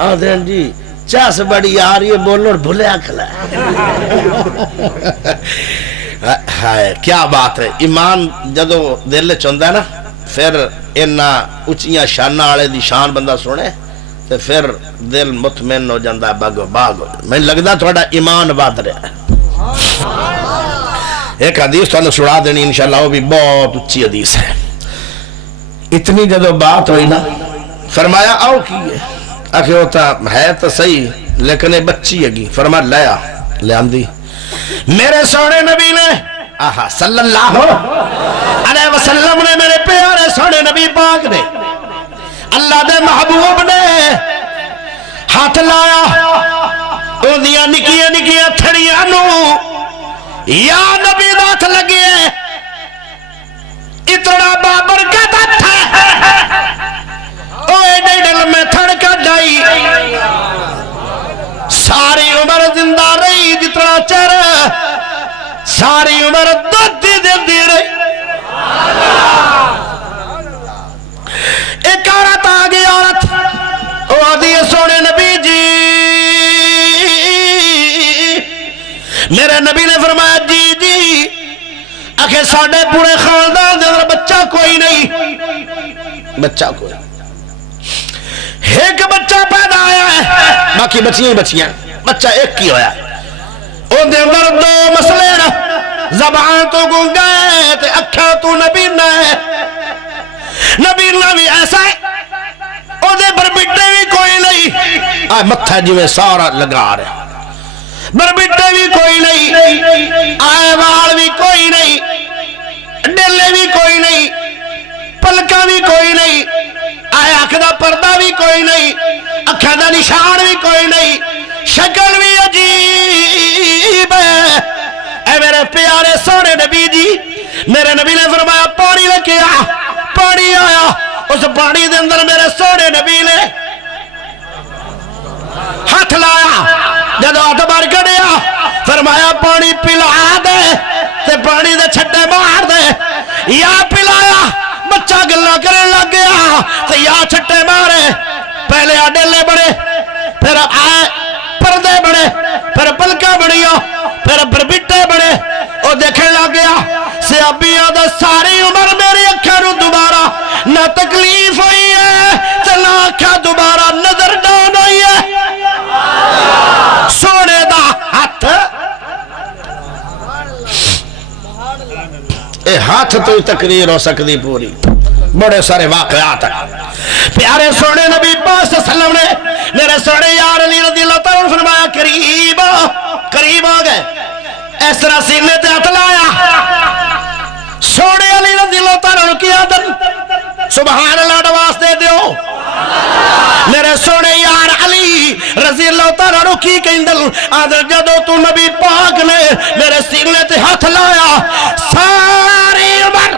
آدھے جی چاہ سے بڑی آ رہی ہے بولو اور بھلے آکھلا ہے کیا بات ہے ایمان جدو دل چوندہ ہے نا پھر انہا اچھیاں شانہ آڑے دی شان بندہ سنے تو پھر دل مطمئن ہو جاندہ باغ ہو میں لگتا تھوڑا ایمان بات رہا ہے ایک حدیث تو انہوں سڑا دینی انشاءاللہ وہ بھی بہت اچھی حدیث ہے اتنی جدو بات ہوئی نا فرمایا آؤ کیے آخر ہوتا ہے تو صحیح لیکن ایک بچی ہے گی فرمایا لیا لے آندی میرے سونے نبی نے آہا صلی اللہ علیہ وسلم نے میرے پیارے سونے نبی پاک نے اللہ دے محبوب نے ہاتھ لایا اندیاں نکیاں نکیاں تھڑیاں نو یا نبی داتھ لگے اتنا بابرکت تھا اوے ڈیڈل میں تھڑکا ڈائی ساری عمر زندہ رہی جتنا چر ساری عمر دودی دے رہی ایک عورت آگئی عورت وہ آدھی سونے نبی جی میرے نبی نے فرمایا جی جی آخر ساڑھے پورے خاندان دے اندر بچہ کوئی نہیں بچہ کوئی ایک بچہ پیدا آیا ہے باقی بچیاں ہی بچیاں بچہ ایک کی ہویا ان دے اندر دو مسئلے نا زبان تو گنگا ہے تے اکھا تو نبی نہ ہے نبی اللہ بھی ایسا ہے او دے پر بٹے بھی کوئی نہیں آئے متھا جی میں سارا لگا رہے بر بٹے بھی کوئی نہیں آئے وال بھی کوئی نہیں ڈیلے بھی کوئی نہیں پلکا بھی کوئی نہیں آئے اکھ دا پردہ بھی کوئی نہیں اکھا دا نشان بھی کوئی نہیں شکل بھی عجیب ہے اے میرے پیارے سونے نبی جی میرے نبی نے فرمایا پانی لکھیا پانی آیا اس پانی دے اندر میرے سونے نبی نے ہاتھ لایا جدو ہاتھ بار کڑیا فرمایا پانی پلا دے تے پانی دے چھٹے باہر دے یا پلایا بچہ گلہ کرنے لگ گیا تے یا چھٹے مارے پہلے آڈیلے بڑے پھر آئے پردے بڑے پھر پلکا بڑیو پھر بربٹے بڑے او دیکھنے لگ گیا سیابیاں دا ساری عمر میری اکھا نو دوبارہ نہ تکلیف ہوئی ہے چلا اکھا دوبارہ نظر ڈان ہوئی ہے سونے دا ہاتھ اے ہاتھ تو ہی تقریر ہو سکتی پوری بڑے سارے واقعات ہیں پیارے سونے نبی پاک صلی اللہ علیہ وسلم نے میرے سونے یار علی رضی اللہ تعالیٰ فرمایا قریب آ گئے اس طرح سینے تے ہاتھ لایا سونے علی رضی اللہ تعالیٰ کی عادت سبحان اللہ نواز دے دیو میرے سونے یار علی رضی اللہ تعالیٰ کی کہندل آدھر جدو تو نبی پاک نے میرے سینے تے ہاتھ لایا ساری عمر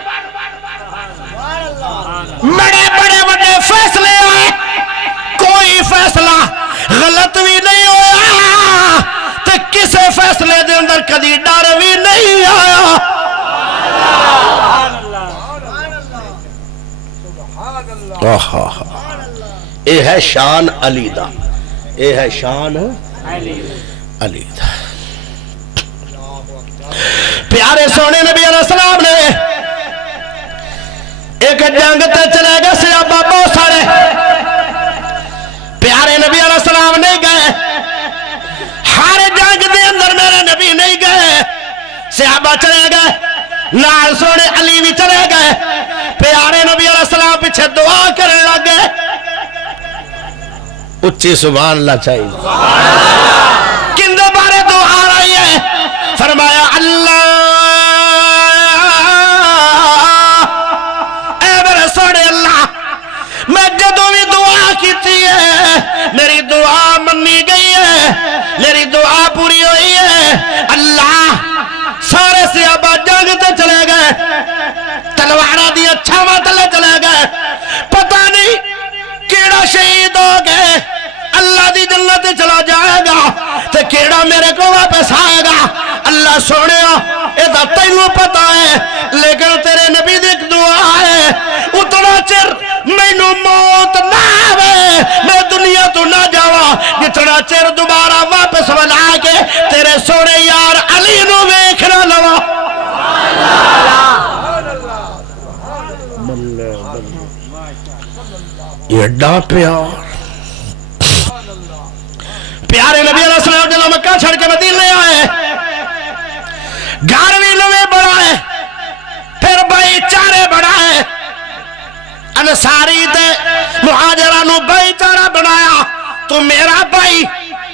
بڑے بڑے بڑے فیصلے آئے کوئی فیصلہ غلط بھی نہیں ہویا تے کسے فیصلے دے اندر کدی ڈر بھی نہیں آیا اے ہے شان علی دا اے ہے شان علی دا پیارے سونے نبی علیہ السلام نے ایک جنگ تے چلے گئے صحابہ بہت سارے، پیارے نبی علیہ السلام نہیں گئے، ہر جنگ دے اندر میرے نبی نہیں گئے، صحابہ چلے گئے، نال سونے علی بھی چلے گئے، پیارے نبی علیہ السلام پیچھے دعا کرنے لگے، اچھی سبحان اللہ چاہیے، کندے بارے دعا رہی ہے، فرمایا اللہ اے میرے سونے اللہ، میں جدوں بھی دعا کیتی ہے میری دعا منی گئی ہے، میری دعا پوری ہوئی ہے، اللہ سارے صحابہ جنگ تے چلے گئے، تلوارہ دی چھاواں تلے چلے گئے، پتہ نہیں کیڑا شہید ہو گئے، اللہ دی جنت چلا جائے گا تے کیڑا میرے کو واپس آئے گا، اللہ سونیا ایدہ تینوں پتا ہے، لیکن تیرے نبی دی ایک دعا ہے، اتنا چر مینو موت نہ آوے، میں دنیا تو نہ جاوا، جتنا چر دوبارہ واپس بنا کے تیرے سونے یار علی نو ویکھنا لوا۔ یہ ڈا پیارے نبی علیہ السلام جلو مکہ چھڑ کے مدینے آئے، گھرویں لوے بڑھائے، پھر بھائی چارے بڑھائے، انصاری تے مہاجرانو بھائی چارہ بنایا، تو میرا بھائی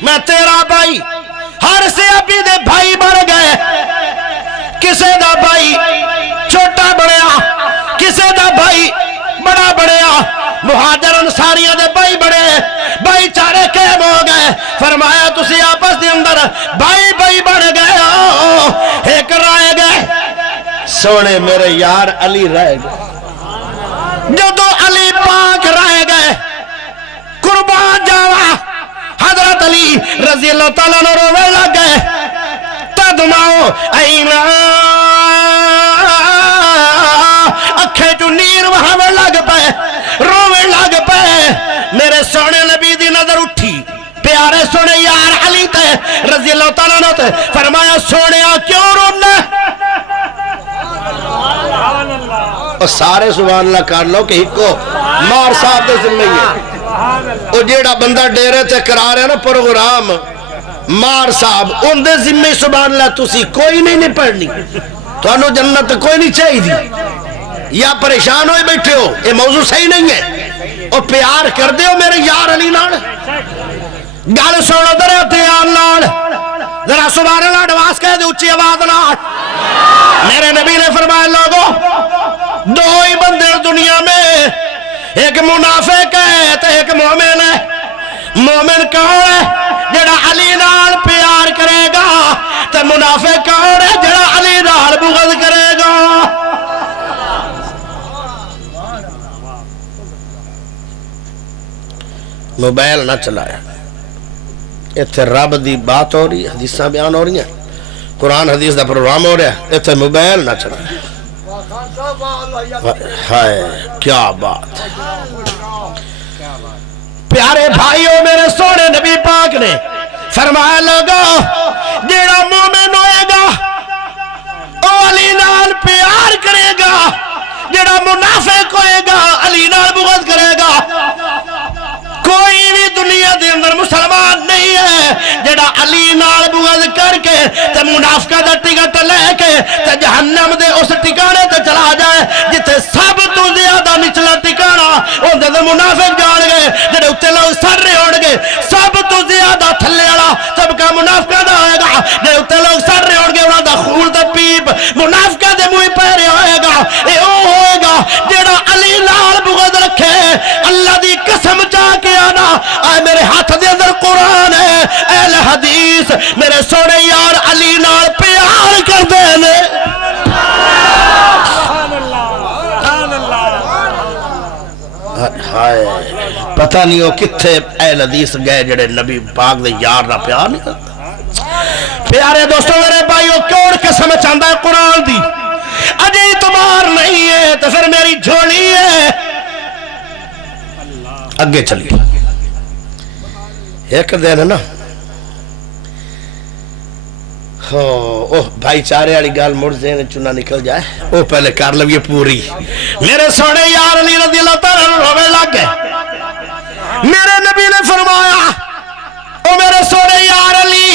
میں تیرا بھائی، ہر سے اپی دے بھائی بڑھ گئے، کسے دا بھائی چھوٹا بڑھیا، کسے دا بھائی بڑا بڑھیا، مہاجر انصاریہ دے بھائی بڑھے، بھائی چارے قائم ہو گئے، فرمایا تسی آپس دے اندر بھائی بھائی بڑھ گئے ہو، ایک رائے گئے، سونے میرے یار علی رائے گئے، جدو علی پاک رائے گئے، قربان جاوا، حضرت علی رضی اللہ تعالیٰ نے روے لگ گئے، تدماؤ اینا اکھے جو نیر وہاں میں لگ پائے، روے لگ پائے، میرے سونے نبی دی نظر اٹھی، پیارے سونے یار علی تے رضی اللہ تعالیٰ نے تے فرمایا سونے کیوں رونا، اور سارے سبحان اللہ کر لو کہ ہکو مار صاحب دے ذمہ ہے، وہ جیڑا بندہ ڈیرے تے کرا رہے نا پروگرام مار صاحب ان دے ذمہ سبحان اللہ تسی کوئی نہیں پڑھنی، تو انہوں جنت کوئی نہیں چاہی دی، یا پریشان ہوئے بیٹھے ہو، یہ موضوع صحیح نہیں ہے، اور پیار کر دے ہو میرے یار علی نال، گل سوڑا در اتیان نال، ذرا سبحان اللہ ڈواس کہہ دے اچھی آواز نال، میرے نبی نے فرمایا لوگو دو ہی بندے دنیا میں، ایک منافق ہے تو ایک مومن ہے، مومن کون ہے جڑا علی نال پیار کرے گا، تو منافق کون ہے جڑا علی نال بغض کرے گا۔ موبائل نہ چلایا، اتھے رب دی بات ہو رہی ہے، حدیثاں بیان ہو رہی ہیں، قرآن حدیث دا پروگرام ہو رہا ہے، اتھے موبائل نہ چلایا، ہائے کیا بات، پیارے بھائیوں میرے سونے نبی پاک نے فرمایا لوگو جیڑا مومن ہوئے گا او علی نال پیار کرے گا، جیڑا منافق ہوئے گا علی نال بغض کرے گا، کوئی بھی دنیا دے اندر مسلمان نہیں ہے جڑا علی نال بغض کر کے تے منافقہ دا ٹکٹ لے کے تے جہنم دے اس ٹکانے تے چلا جائے جتے سب تو زیادہ نچلا ٹکانا ان دے منافق جان گئے، جڑے اتنے لوگ سر رہے ہوڑ گے، سب تو زیادہ تھلے والا سب کا منافقہ دا ہوئے گا، جڑے اتنے لوگ سر رہے ہوڑ گے انہاں دا خون دا پیپ منافقہ دے موئی پیرے ہوئے گا، اے او ہوئے گا جڑا علی نال بغض رکھے، اللہ دی قسم چاہ کے آنا، آئے میرے ہاتھ دے اندر قرآن ہے، اہل حدیث میرے سونے یار علی نال پیار کر دینے، پتہ نہیں ہو کتھے اہل حدیث گئے جڑے نبی پاک دے یار نہ پیار نہیں کرتا۔ پیارے دوستوں میرے بھائیوں کیوں قسم چاہتا ہے قرآن دی، اجے اعتبار نہیں ہے تو پھر میری جھولی ہے۔ اگے چلیے، ایک دن نا اوہ بھائی چارے والی گل مڑ ذہن چنا نکل جائے وہ پہلے کر لویے پوری میرے سونے یار علی رضی اللہ تعالیٰ روے لگ گئے میرے نبی نے فرمایا او میرے سونے یار علی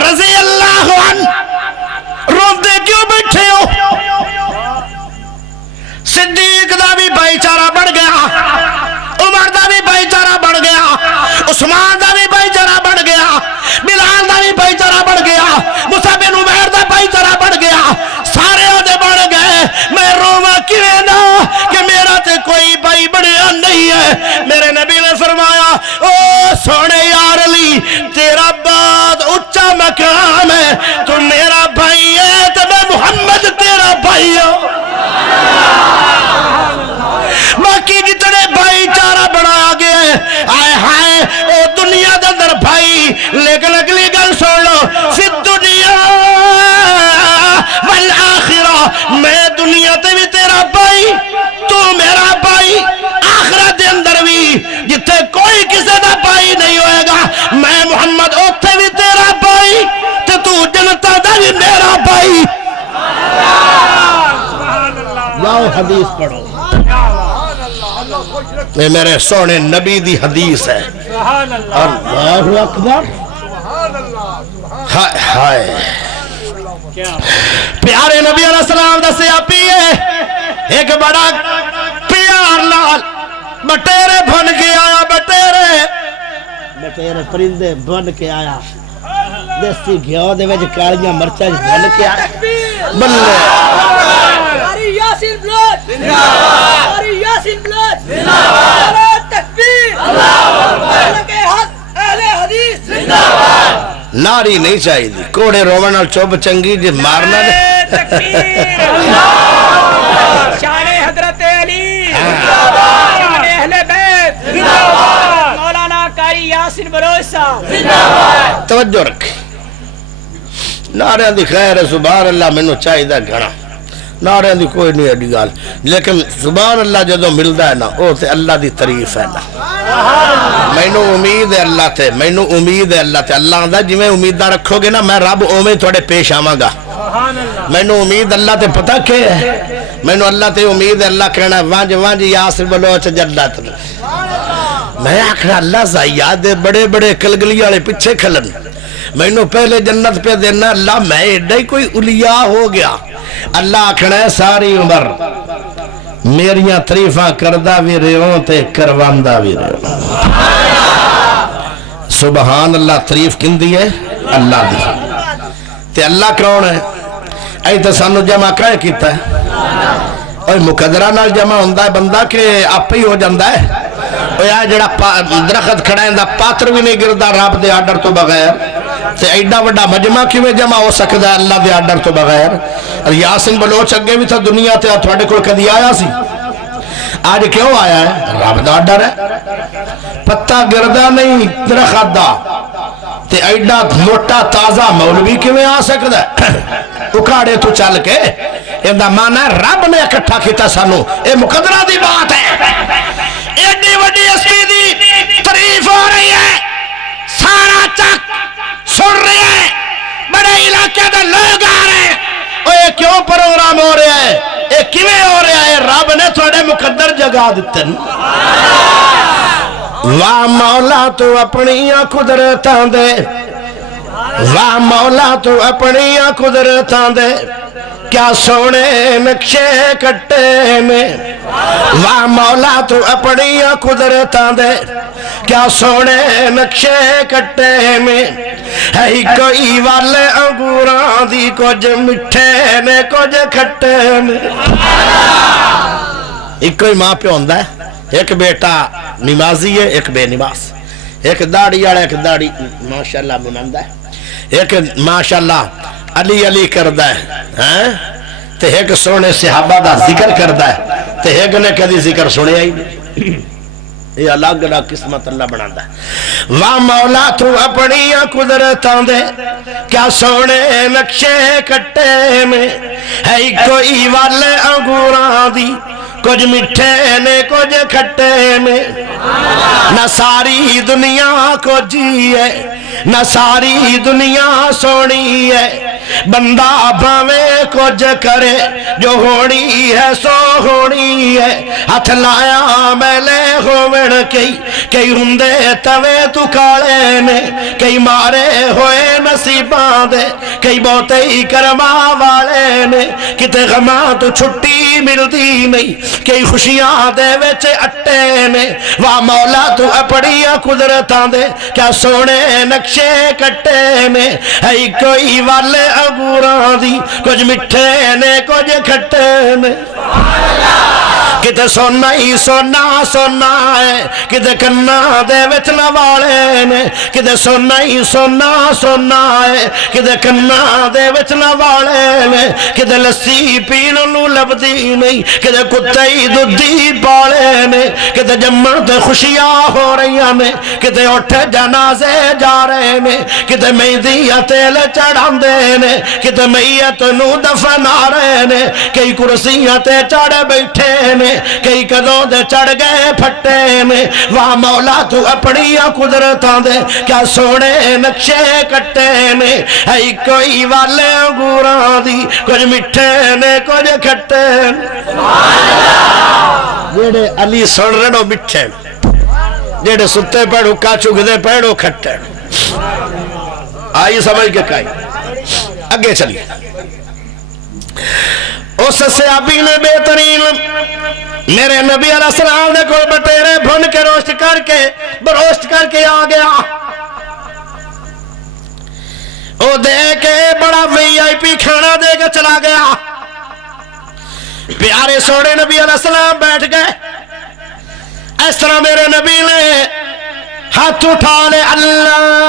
رضی اللہ عنہ روندے کیوں بیٹھے ہو صدیق دا بھی بھائی چارہ بڑھ گیا عمر دا بھی بھائی چارہ بڑھ گیا عثمان دا بھی بھائی چارہ بڑھ گیا بلال دا بھی بھائی چارہ بڑھ گیا مصعب بن عمیر دا بھائی چارہ بڑھ گیا سارے آدھے بڑھ گئے میں روما کیویں نہ کہ میرا تے کوئی بھائی بڑھیا نہیں ہے میرے نبی نے فرمایا او سونے یار علی تیرا بات اچھا مقام ہے تو میرا بھائی ہے تو میں محمد تیرا بھائی ہوں باقی جتنے بھائی چارہ بڑھا گیا ہے آئے ہائے او دنیا دے اندر بھائی لیکن اگلی گل سن لو فی الدنیا والآخرہ میں دنیا تے بھی تیرا بھائی تو میرا بھائی آخرت دے اندر بھی جتنے کوئی کسی دا بھائی نہیں ہوئے گا میں محمد اوتھے بھی تیرا بھائی تے تو جنتا دا بھی میرا بھائی لاؤ حدیث پڑھو یہ میرے سونے نبی دی حدیث ہے اللہ اکبر ہائے ہائے پیارے نبی علیہ السلام دا سیاپی ہے ایک بڑا پیار لال بٹیرے بن کے آیا بٹیرے پرندے بن کے آیا دیسی گھیو دے وچ کالیاں مرچاں بن کے آیا بلے یاسین بلاد یاسین بلاد تکبیر اللہ اکبر کے حق اہل حدیث زندہ باد ناری نہیں چاہیے دی کوڑے رومن اور چوب چنگی جی مارنا دے تکبیر شان حضرت علی شان اہل بیت مولانا قاری یاسین بلوچ صاحب توجہ رکھ نعرے دی خیر سبحان اللہ منو چاہیے دا گھنا نعرے دی کوئی نہیں ہے گال لیکن سبحان اللہ جدو ملدا ہے نا او تے اللہ دی تعریف ہے نا مینوں امید ہے اللہ تے مینوں امید ہے اللہ تے اللہ دا جویں امیداں رکھو گے نا میں رب اوویں تھوڑے پیش آواں گا مینوں امید اللہ تے پتہ کہ ہے مینوں اللہ تے امید ہے اللہ کہنا وانج وانج یاسر بلوچ جنت میں آکھنا اللہ زیاد دے بڑے بڑے کلگلی والے پیچھے کھلن مینوں پہلے جنت پہ دینا اللہ میں ایڈا ہی کوئی اولیاء ہو گیا اللہ آکھنا ہے ساری عمر میریاں تعریفاں کردہ بھی رہوں تے کرواندہ بھی رہوں سبحان اللہ تعریف کن دی ہے اللہ دی تے اللہ کون ہے اے تے سانو جمع کہے کیتا ہے اور مقدرہ نال جمع ہوندہ ہے بندہ کہ آپ ہی ہو جاندہ ہے اور یہ جڑا درخت کھڑا ہے پاتر بھی نہیں گردہ رب دے آرڈر تو بغیر تے ایڈا وڈا مجمع کیویں جمع ہو سکدا ہے اللہ دے آرڈر تو بغیر یاسین بلوچ اگے بھی تھا دنیا تے تھوڑے کول کدی آیا سی آج کیوں آیا ہے رب دا آرڈر ہے پتہ گردا نہیں درخت دا تے ایڈا موٹا تازہ مولوی کیویں آ سکدا ہے اکھاڑے تو چل کے ایندا معنی رب نے اکٹھا کیتا سانو اے مقدرہ دی بات ہے ایڈی وڈی اسپی دی تعریف ہو رہی ہے سارا چک سن رہے ہیں بڑے علاقے دے لوگ آ رہے ہیں یہ کیوں پروگرام ہو رہا ہے یہ کیویں ہو رہا ہے رب نے تھوڑے مقدر جگہ دیتے واہ مولا تو اپنیاں قدرتاں دے واہ مولا تو اپنیاں قدرتاں دے کیا سونے نقشے کٹے میں واہ مولا تو اپنیاں قدرتاں دے کیا سونے نقشے کٹے میں ہے کوئی والے انگوراں دی کچھ مٹھے نے کچھ کھٹے میں ایک کوئی ماں پہ ہوندہ ہے ایک بیٹا نمازی ہے ایک بے نماز ایک داڑی والا ایک داڑی ماشاءاللہ منندہ ہے ایک ماشاءاللہ علی علی کردہ ہے تے ایک سونے صحابہ دا ذکر کردہ ہے تے ایک نے کدی ذکر سنے آئی نہیں یہ الگ الگ قسمت اللہ بناندہ ہے واہ مولا تو اپنیاں قدرتاں دے کیا سونے نقشے کٹے میں ہے کوئی والے انگوراں دی کچھ مٹھے نے کچھ کھٹے میں نہ ساری دنیا کو جیے نہ ساری دنیا سونی ہے بندہ بھاوے کچھ کرے جو ہونی ہے سو ہونی ہے ہاتھ لایا میلے ہووڑ کئی ہندے توے تو کالے نے کئی مارے ہوئے نصیباں دے کئی بہتے ہی کرما والے نے کتے غماں تو چھٹی ملتی نہیں کئی خوشیاں دے ویچے اٹے نے واہ مولا تو اپڑی قدرتاں دے کیا سونے نقشے کٹے نے ہے کوئی والے اگوراں دی کچھ مٹھے نے کچھ کھٹے نے کتے سونا ہی سونا سونا ہے کتے کنا دے وچنا والے نے کتے سونا ہی سونا سونا ہے کتے کنا دے وچنا والے نے کتے لسی پینوں نو لبدی نہیں کتے کتے ہی دودھی پالے نے کتے جمن تے خوشیاں ہو رہی نے کتے اٹھے جنازے جا رہے نے کتے مہندیاں تیل چڑھان دے نے کتے میت نو دفنا رہے نے کئی کرسیاں تے چڑھ بیٹھے نے کئی قدوں دے چڑھ گئے پھٹے میں واہ مولا تو اپنی قدرتاں دے کیا سونے نقشے کٹے میں ہے کوئی والے انگوراں دی کچھ مٹھے نے کچھ کھٹے جیڑے علی سن رہے نو مٹھے جیڑے ستے پیڑو کاچو گدے پیڑو کھٹے آئی سمجھ کے کائی اگے چلیے اس صحابی نے بہترین میرے نبی علیہ السلام نے کوئی بٹیرے بھن کے روشت کر کے آ گیا او دے کے بڑا وی آئی پی کھانا دے کے چلا گیا پیارے سوڑے نبی علیہ السلام بیٹھ گئے اس طرح میرے نبی نے ہاتھ اٹھا لے اللہ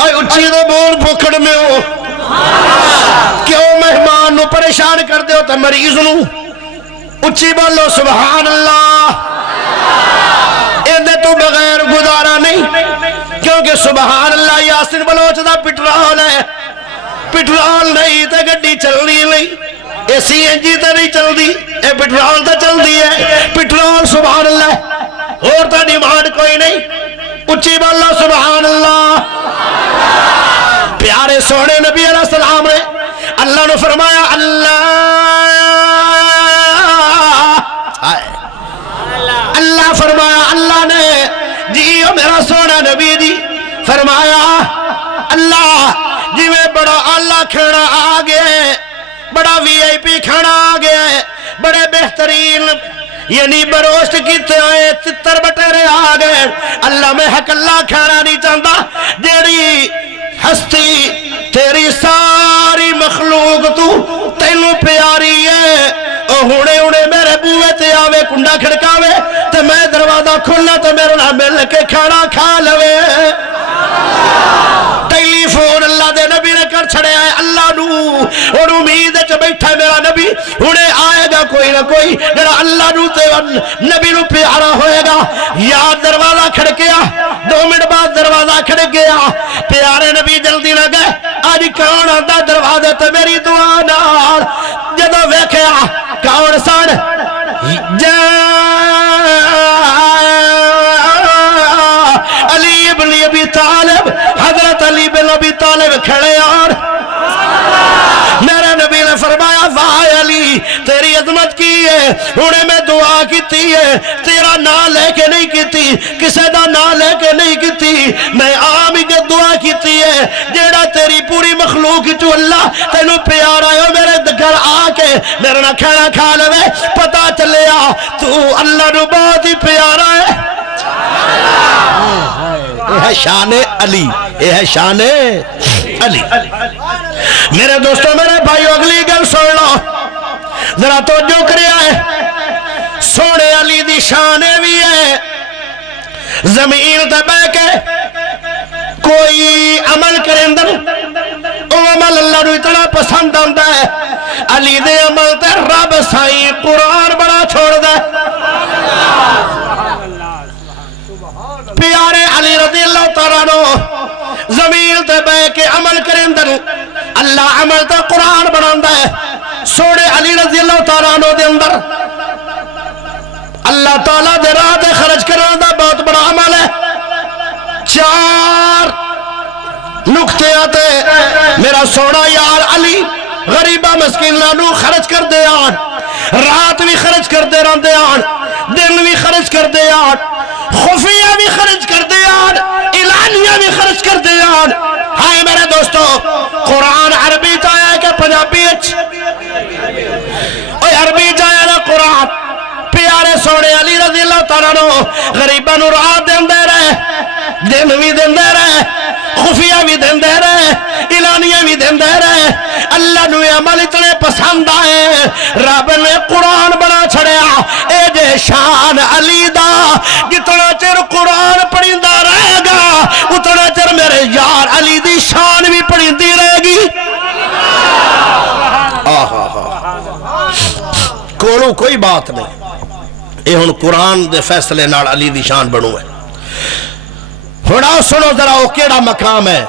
اے اچھی دو بول پکڑ میں ہو کیوں مہمان نو پریشان کر دے ہو تو مریض نو اچھی بولو سبحان اللہ اندے تو بغیر گزارا نہیں کیونکہ سبحان اللہ یاسین بلوچ دا پٹرول ہے پٹرول نہیں تو گڈی چلنی نہیں اے سی این جی تو نہیں چل دی اے پٹرول تو چل دی ہے پٹرول سبحان اللہ اور تو ڈیمانڈ کوئی نہیں اچھی بولو سبحان اللہ پیارے سونے نبی علیہ السلام نے اللہ نے فرمایا اللہ فرمایا اللہ نے جی میرا سونا نبی جی فرمایا اللہ جی میں بڑا اللہ کھانا آ گیا بڑا وی آئی پی کھانا آ گیا بڑے بہترین یعنی بروشت کیتے آئے تتر بٹیرے آ گئے اللہ میں حق اللہ کھانا نہیں چاہتا جیڑی ہستی تیری ساری مخلوق تو تینوں پیاری ہے ہونے میرے بوئے تے آوے کنڈا کھڑکاوے تے میں دروازہ کھلنا تے میرے نہ مل کے کھانا کھا لوے ٹیلی فون اللہ دے نبی نے کر چھڑے آئے اللہ نو اور امید ہے بیٹھا ہے میرا نبی ہونے آئے گا کوئی نہ کوئی میرا اللہ نو تے نبی نو پیارا ہوئے گا یا دروازہ کھڑکیا 2 منٹ بعد دروازہ کھڑک گیا پیارے نبی جلدی نہ گئے آج کون آدھا دروازے تے میری دعا نال جدو ویکھیا کون سان علی ابن ابی طالب حضرت علی بن ابی طالب کھڑے اور میرے نبی نے فرمایا واہ علی تیری عظمت کی ہے انہیں میں دعا کیتی ہے تیرا نام لے کے نہیں کیتی کسے دا نام لے کے نہیں کیتی میں عام ہی کے دعا کیتی ہے جیڑا تیری پوری مخلوق جو اللہ تینوں پیار آئے میرے گھر آ کے میرے نہ کھانا کھا لے پتا چلیا تو اللہ نو بہت ہی پیارا ہے یہ ہے شان علی یہ ہے شان علی میرے دوستوں میرے بھائیو اگلی گل سن لو ذرا توجہ کریا ہے سونے علی دی شان بھی ہے زمین تے بہ کے کوئی عمل کرندن او عمل اللہ نو اتنا پسند آندا ہے علی دے عمل تے رب سائیں قرآن بڑا چھوڑ دے پیارے علی رضی اللہ تعالیٰ نو زمین تے بے کے عمل کرندن اللہ عمل تے قرآن بناندا ہے سونے علی رضی اللہ تعالیٰ عنہ دے اندر اللہ تعالیٰ دے راہ دے خرچ کرنے دا بہت بڑا عمل ہے 4 نکتے آتے میرا سونا یار علی غریبہ مسکینہ نو خرچ کر دے آن رات بھی خرچ کر دے رہن دے آن دن بھی خرچ کر دے آن خفیہ بھی خرچ کر دے آن اعلانیہ بھی خرچ کر دے آن ہائے میرے دوستو قرآن عربی چاہے کہ پنجابی اوہ عربی چاہے نا قرآن پیارے سونے علی رضی اللہ تعالیٰ نو غریبہ نو رات دن دے رہے دن بھی دن دے رہے خفیہ بھی دن دے رہے اعلانیہ بھی دن دے رہے اللہ نو عمل اتنے پسند آئے رب نے قرآن بنا چھڑیا اے جے شان علی دا جتنا چر قرآن پڑھیندہ رہے گا اتنا چر میرے یار علی دی شان بھی پڑھیندی رہے گی کولو کوئی بات نہیں اے ہن قرآن دے فیصلے نال علی دی شان بنو ہے ہونا سنو ذرا وہ کیڑا مقام ہے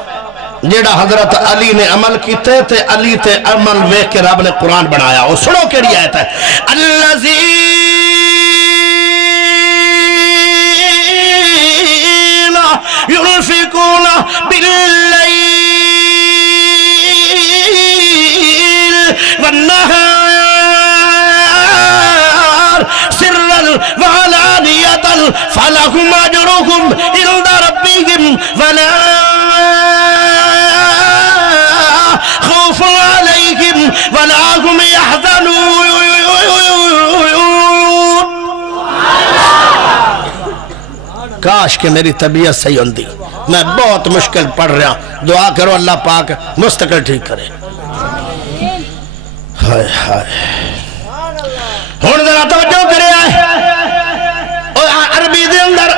جیڑا حضرت علی نے عمل کیتے تے علی تے عمل ویکھ کے رب نے قرآن بنایا وہ سنو کیڑی آیت ہے الذین ينفقون باللیل والنہار سرا وعلانیتا فلہم اجرہم عند ربہم ولا خوف علیہم ولا هم يحزنون کاش کہ میری طبیعت صحیح ہوندی میں بہت مشکل پڑھ رہا دعا کرو اللہ پاک مستقل ٹھیک کرے ہائے ہائے ہون ذرا توجہ کرے آئے عربی دے اندر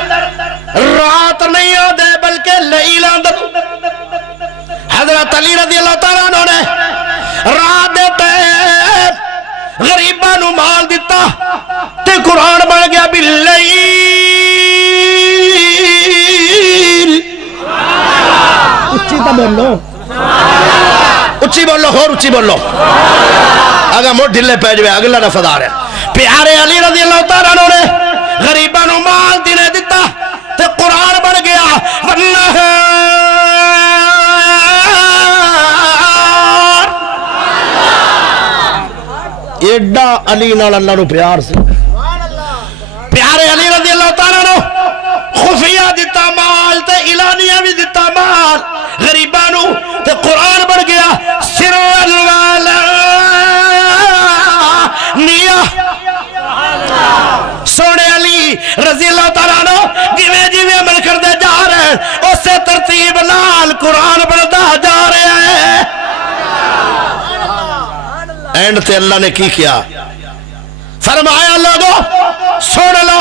رات نہیں آدھے بلکہ لیل اندر حضرت علی رضی اللہ تعالیٰ عنہ نے رات دیتے غریبہ نو مال دیتا تے قرآن بڑھ گیا باللیل اچھی تا بولو اچھی بولو اور اچھی بولو اگر موٹ ڈھلے پہ جوے اگلا لفظ آ رہا ہے پیارے علی رضی اللہ تعالیٰ عنہ نے غریبہ نو مال دینے دیتا تے قرآن بڑھ گیا والنہار ایڈا علی نال اللہ نو پیار سے پیارے علی رضی اللہ تعالیٰ نو خفیہ دیتا مال تے اعلانیہ بھی دیتا مال غریبہ نو تے قرآن بڑھ گیا سر الوالا نیا سونے علی رضی اللہ تعالیٰ نو جویں جویں عمل کر دے جا رہے ہیں اس سے ترتیب نال قرآن بڑھتا جا رہے ہیں اینڈ تے اللہ نے کی کیا فرمایا لوگو سن لو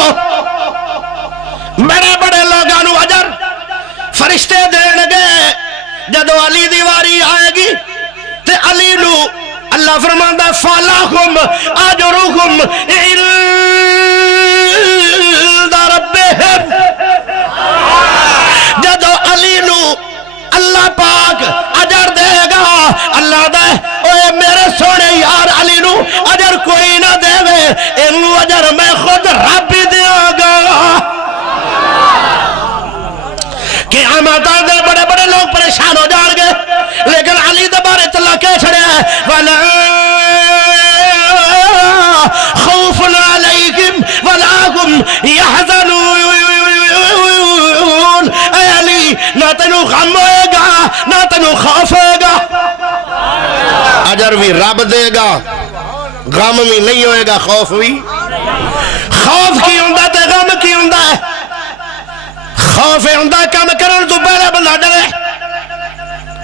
بڑے بڑے لوگانو اجر فرشتے دین گے جدو علی دیواری آئے گی تے علی نو اللہ فرماندہ فَلَهُمْ أَجْرُهُمْ عِنْدَ رَبِّهِمْ جدو علی نو اللہ پاک اجر دے گا اللہ دے اوے میرے سونے یار علی نو اجر کوئی نہ دے وے انو اجر میں خود رب دیا گا کہ آمدہ دے بڑے بڑے لوگ پریشان ہو جان گے لیکن علی دے بارے اللہ کہہ چھڑے ہیں وَلَا خَوْفٌ عَلَيْكُمْ وَلَا هُمْ يَحْزَنُونَ اے علی نہ تینو غم ہوئے گا نہ تینو خوف ہوئے گا اجر بھی رب دے گا غم بھی نہیں ہوئے گا خوف بھی خوف کی ہوندہ تے غم کی ہوندہ ہے خوف ہوندہ کام کرن تو پہلے بندہ ڈرے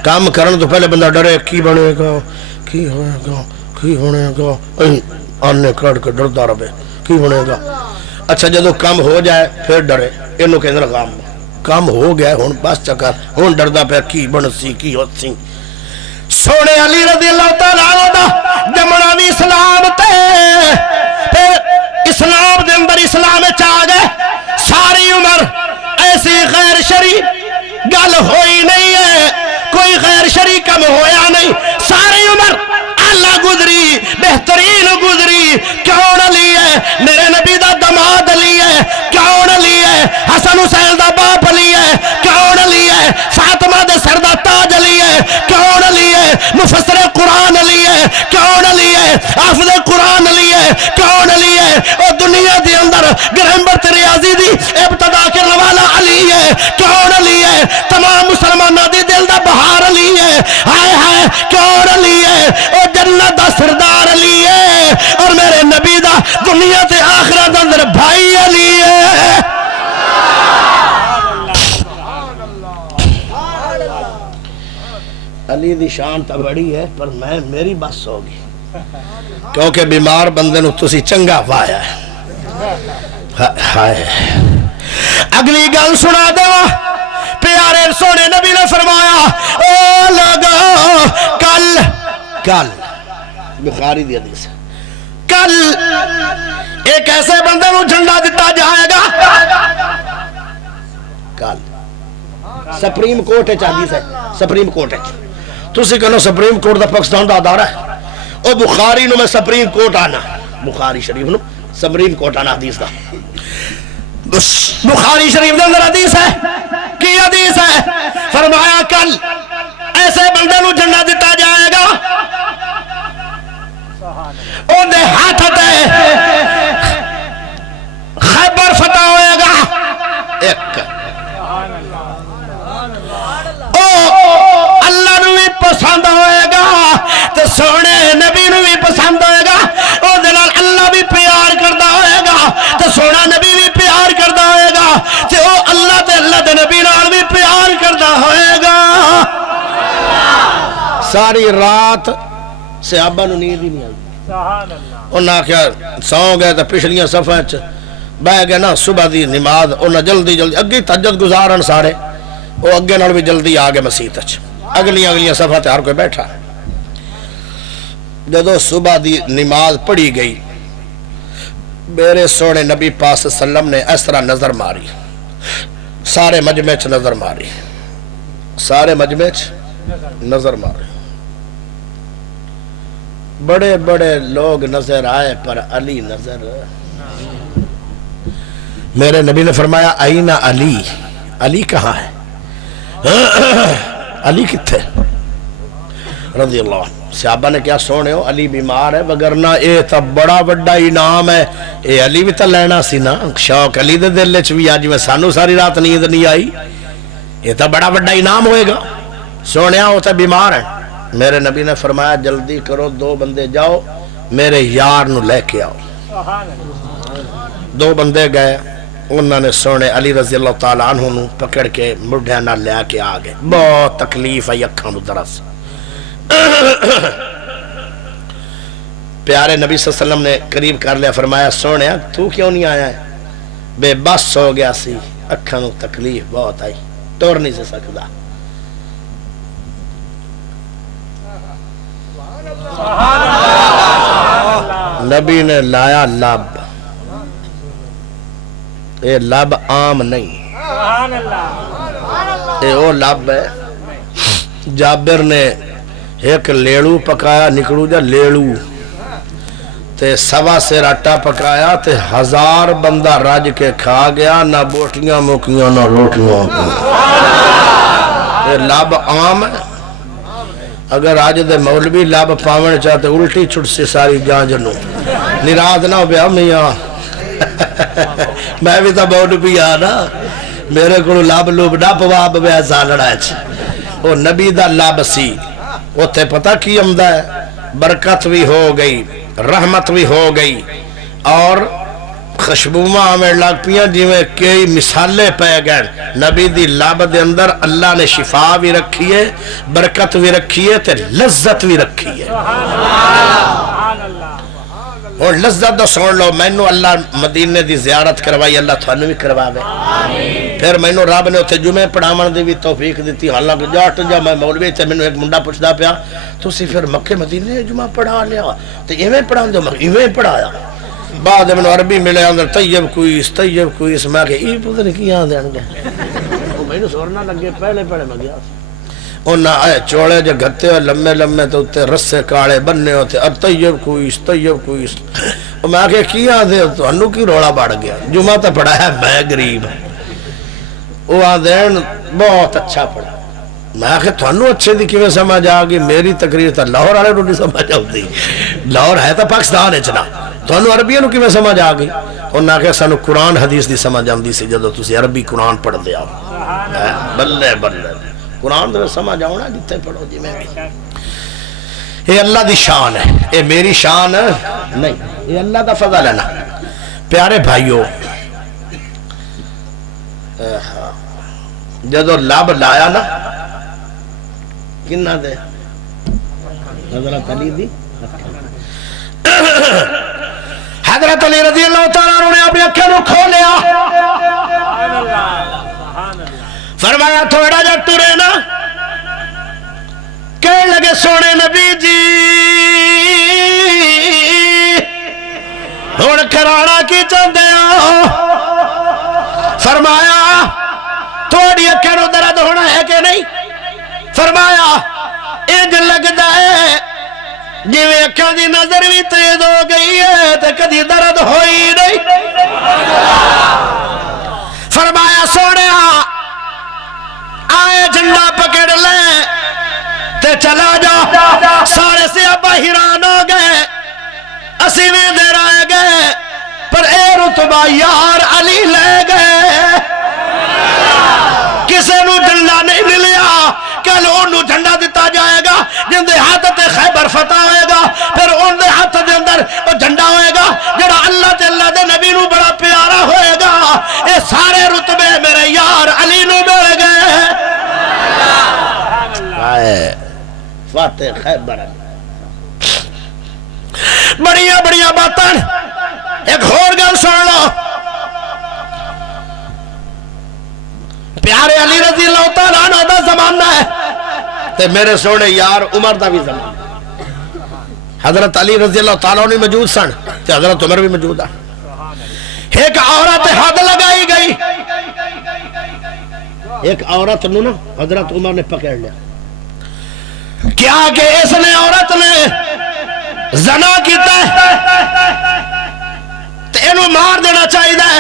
کام کرن تو پہلے بندہ ڈرے کی بنے گا کی ہوئے گا کی ہونے گا آنے کڑ کے ڈردا رہے کی ہونے گا اچھا جدو کام ہو جائے پھر ڈرے انہوں کے اندر غم کام ہو گیا ہون بس چکر ہون ڈردا پہ کی بنسی کی ہوتی سونے علی رضی اللہ تعالیٰ عنہ جمنا بھی اسلام تے پھر اسلام دے اندر اسلام چاہ گئے ساری عمر ایسی غیر شرعی گل ہوئی نہیں ہے کوئی غیر شرعی کم ہویا نہیں ساری عمر اللہ گزری بے کون علی ہے؟ حافظ قرآن علی ہے کون علی ہے؟ اور دنیا دے اندر گرامر تے ریاضی دی ابتدا کرنے والا علی ہے کون علی ہے؟ تمام مسلمانوں دی دل دا بہار علی ہے ہائے ہائے کون علی ہے؟ اور جنت دا سردار علی ہے اور میرے نبی دا دنیا تے آخرت اندر بھائی علی ہے علی دی شان تا بڑی ہے پر میری بس ہوگی کیونکہ بیمار بندے نو تسی چنگا وایا ہے ہائے اگلی گل سنا دو پیارے سونے نبی نے فرمایا او لوگو کل بخاری دی حدیث کل ایک ایسے بندے نو جھنڈا دیتا جائے گا کل سپریم کورٹ حدیث ہے سپریم کورٹ تسی کہنو سپریم کورٹ دا پاکستان دا ادارہ ہے او بخاری نو میں سپریم کورٹ آنا بخاری شریف نو سپریم کورٹ آنا حدیث دا بخاری شریف دے اندر حدیث ہے کی حدیث ہے فرمایا کل ایسے بندے نو جھنڈا دیتا جائے گا او دے ہاتھ تے خیبر فتح ہوئے گا ایک اللہ نو بھی پسند ہوئے گا تو سونے نبی نو بھی پسند ہوئے گا او دلال اللہ بھی پیار کردہ ہوئے گا تو سونا نبی بھی پیار کردہ ہوئے گا تو او اللہ تے اللہ تے نبی نال بھی پیار کردہ ہوئے گا ساری رات صحابہ نو نیند ہی نہیں آئی انہاں کیا سو گئے تو پچھلیاں صفحہ بہ گئے نا صبح دی نماز انہاں جلدی اگی تہجد گزارن سارے وہ اگے نال بھی جلدی آگے مسیت اگلیاں صفحہ تے ہر کوئی بیٹھا جدو صبح دی نماز پڑھی گئی میرے سونے نبی پاک صلی اللہ علیہ وسلم نے اس طرح نظر ماری سارے مجمع چ نظر ماری سارے مجمع چ نظر ماری بڑے بڑے لوگ نظر آئے پر علی نظر میرے نبی نے فرمایا آئینہ علی علی کہاں ہے علی کتھے رضی اللہ عنہ صحابہ نے کیا سونے ہو علی بیمار ہے وگرنہ اے تا بڑا بڑا انعام ہے اے علی بھی تا لینا سی نا شوق علی دے دل لچ بھی آج میں سانو ساری رات نیند نہیں آئی یہ تا بڑا بڑا انعام ہوئے گا سونے ہو تا بیمار ہے میرے نبی نے فرمایا جلدی کرو دو بندے جاؤ میرے یار نو لے کے آؤ دو بندے گئے انہوں نے سونے علی رضی اللہ تعالیٰ عنہ نو پکڑ کے مڈھے نہ لے کے آگے بہت تکلیف ہے یکھاں نو درس پیارے نبی صلی اللہ علیہ وسلم نے قریب کر لیا فرمایا سونے تو کیوں نہیں آیا ہے بے بس ہو گیا سی اکھاں نو تکلیف بہت آئی ٹور نہیں سے سکتا نبی نے لایا لب اے لب عام نہیں اے او لب ہے جابر نے ایک لیڑو پکایا نکڑو جا لیڑو تے سوا سے راٹا پکایا تے 1000 بندہ راج کے کھا گیا نہ بوٹیاں مکیاں نہ روٹیاں اے لب عام ہے اگر آج دے مولوی لب پاون چاہتے الٹی چھٹ سے ساری جانجنوں نراض نہ ہو بیا میاں میں بھی تا بہت بھی آنا میرے کو لب لوب نہ پواب بیا سالڑا ہے وہ نبی دا لب سی وہ تے پتہ کی امدہ ہے برکت بھی ہو گئی رحمت بھی ہو گئی اور خشبومہ ہمیں لگ پیا جی میں کئی مثالیں پہ گئے نبی دی لب دے اندر اللہ نے شفا بھی رکھی ہے برکت بھی رکھی ہے تے لذت بھی رکھی ہے اور لذت دا سن لو مینو اللہ مدینے دی زیارت کروائی اللہ تھانو بھی کروا گئے پھر مینو رب نے اتھے جمعہ پڑھاون دی بھی توفیق دیتی حالانکہ جاٹ جا میں مولوی تے مینو ایک منڈا پوچھدا پیا تو سی پھر مکے مدینے جمعہ پڑھا لیا تے ایویں پڑھان دے ایویں پڑھایا بعد میں عربی ملے اندر طیب کوئیس میں کہ یہ پتہ نہیں کیا دیں گے وہ میں نے سورنا لگے پہلے میں گیا انہاں آئے چوڑے جو گھتے ہو لمے لمے تو اتے رسے کاڑے بننے ہوتے اب طیب کوئیس میں کہ کیا دے تو انہوں کی روڑا بڑھ گیا جمعہ تو پڑھا ہے میں غریب وہ آدھین بہت اچھا پڑھا میں کہ تھانوں اچھے دی کیویں سمجھ آ گئی؟ میری تقریر تو لاہور والے نوں نہیں سمجھ آتی، لاہور ہے تو پاکستان وچ نا، تھانوں عربیاں نوں کیویں سمجھ آ گئی؟ انہاں کہ سانوں قرآن حدیث دی سمجھ آندی سی جدوں تسی عربی قرآن پڑھ دے آؤ۔ بلے بلے قرآن دے سمجھ آؤنا جتھے پڑھو جی میں بھی۔ یہ اللہ دی شان ہے، یہ میری شان نہیں، یہ اللہ دا فضل ہے نا۔ پیارے بھائیو، جدو لب لایا نا کنہ دے حضرت علی دی، حضرت علی رضی اللہ تعالیٰ عنہ نے اپنی اکھیں نوں کھولیا، فرمایا تھوڑا جا ٹرے نا، کہنے لگے سونے نبی جی ہن کرانا کی چاہتے ہو؟ فرمایا تھوڑی اکھیں نوں درد ہونا ہے کہ نہیں؟ فرمایا انج لگدا ہے جویں اکھاں دی نظر بھی تیز ہو گئی ہے تے کدی درد ہوئی نہیں۔ فرمایا سونیا آئے جھنڈا پکڑ لے تے چلا جا۔ سارے صحابہ حیران ہو گئے، اسی بھی دیر آئے گئے، پر اے رتبہ یار علی لے گئے۔ کسے نو جھنڈا نہیں ملیا، کل انہوں جھنڈا دیتا جائے گا جن دے ہاتھ تے خیبر فتح ہوئے گا، پھر ان دے ہاتھ دے اندر وہ جھنڈا ہوئے گا جڑا اللہ تے اللہ دے نبی نو بڑا پیارا ہوئے گا۔ اے سارے رتبے میرے یار علی نو مل گئے۔ فاتح خیبر بڑیاں بڑیاں باتاں، ایک اور گل سن لو، پیارے علی رضی اللہ تعالیٰ عنہ دا زمانہ ہے تے میرے سونے یار عمر دا بھی زمانہ۔ حضرت علی رضی اللہ تعالیٰ عنہ موجود سن تے حضرت عمر بھی موجود ہے۔ ایک عورت حد لگائی گئی، ایک عورت نو نا حضرت عمر نے پکڑ لیا، کیا کہ اس نے عورت نے زنا کیتا ہے تے انہوں مار دینا چاہیے۔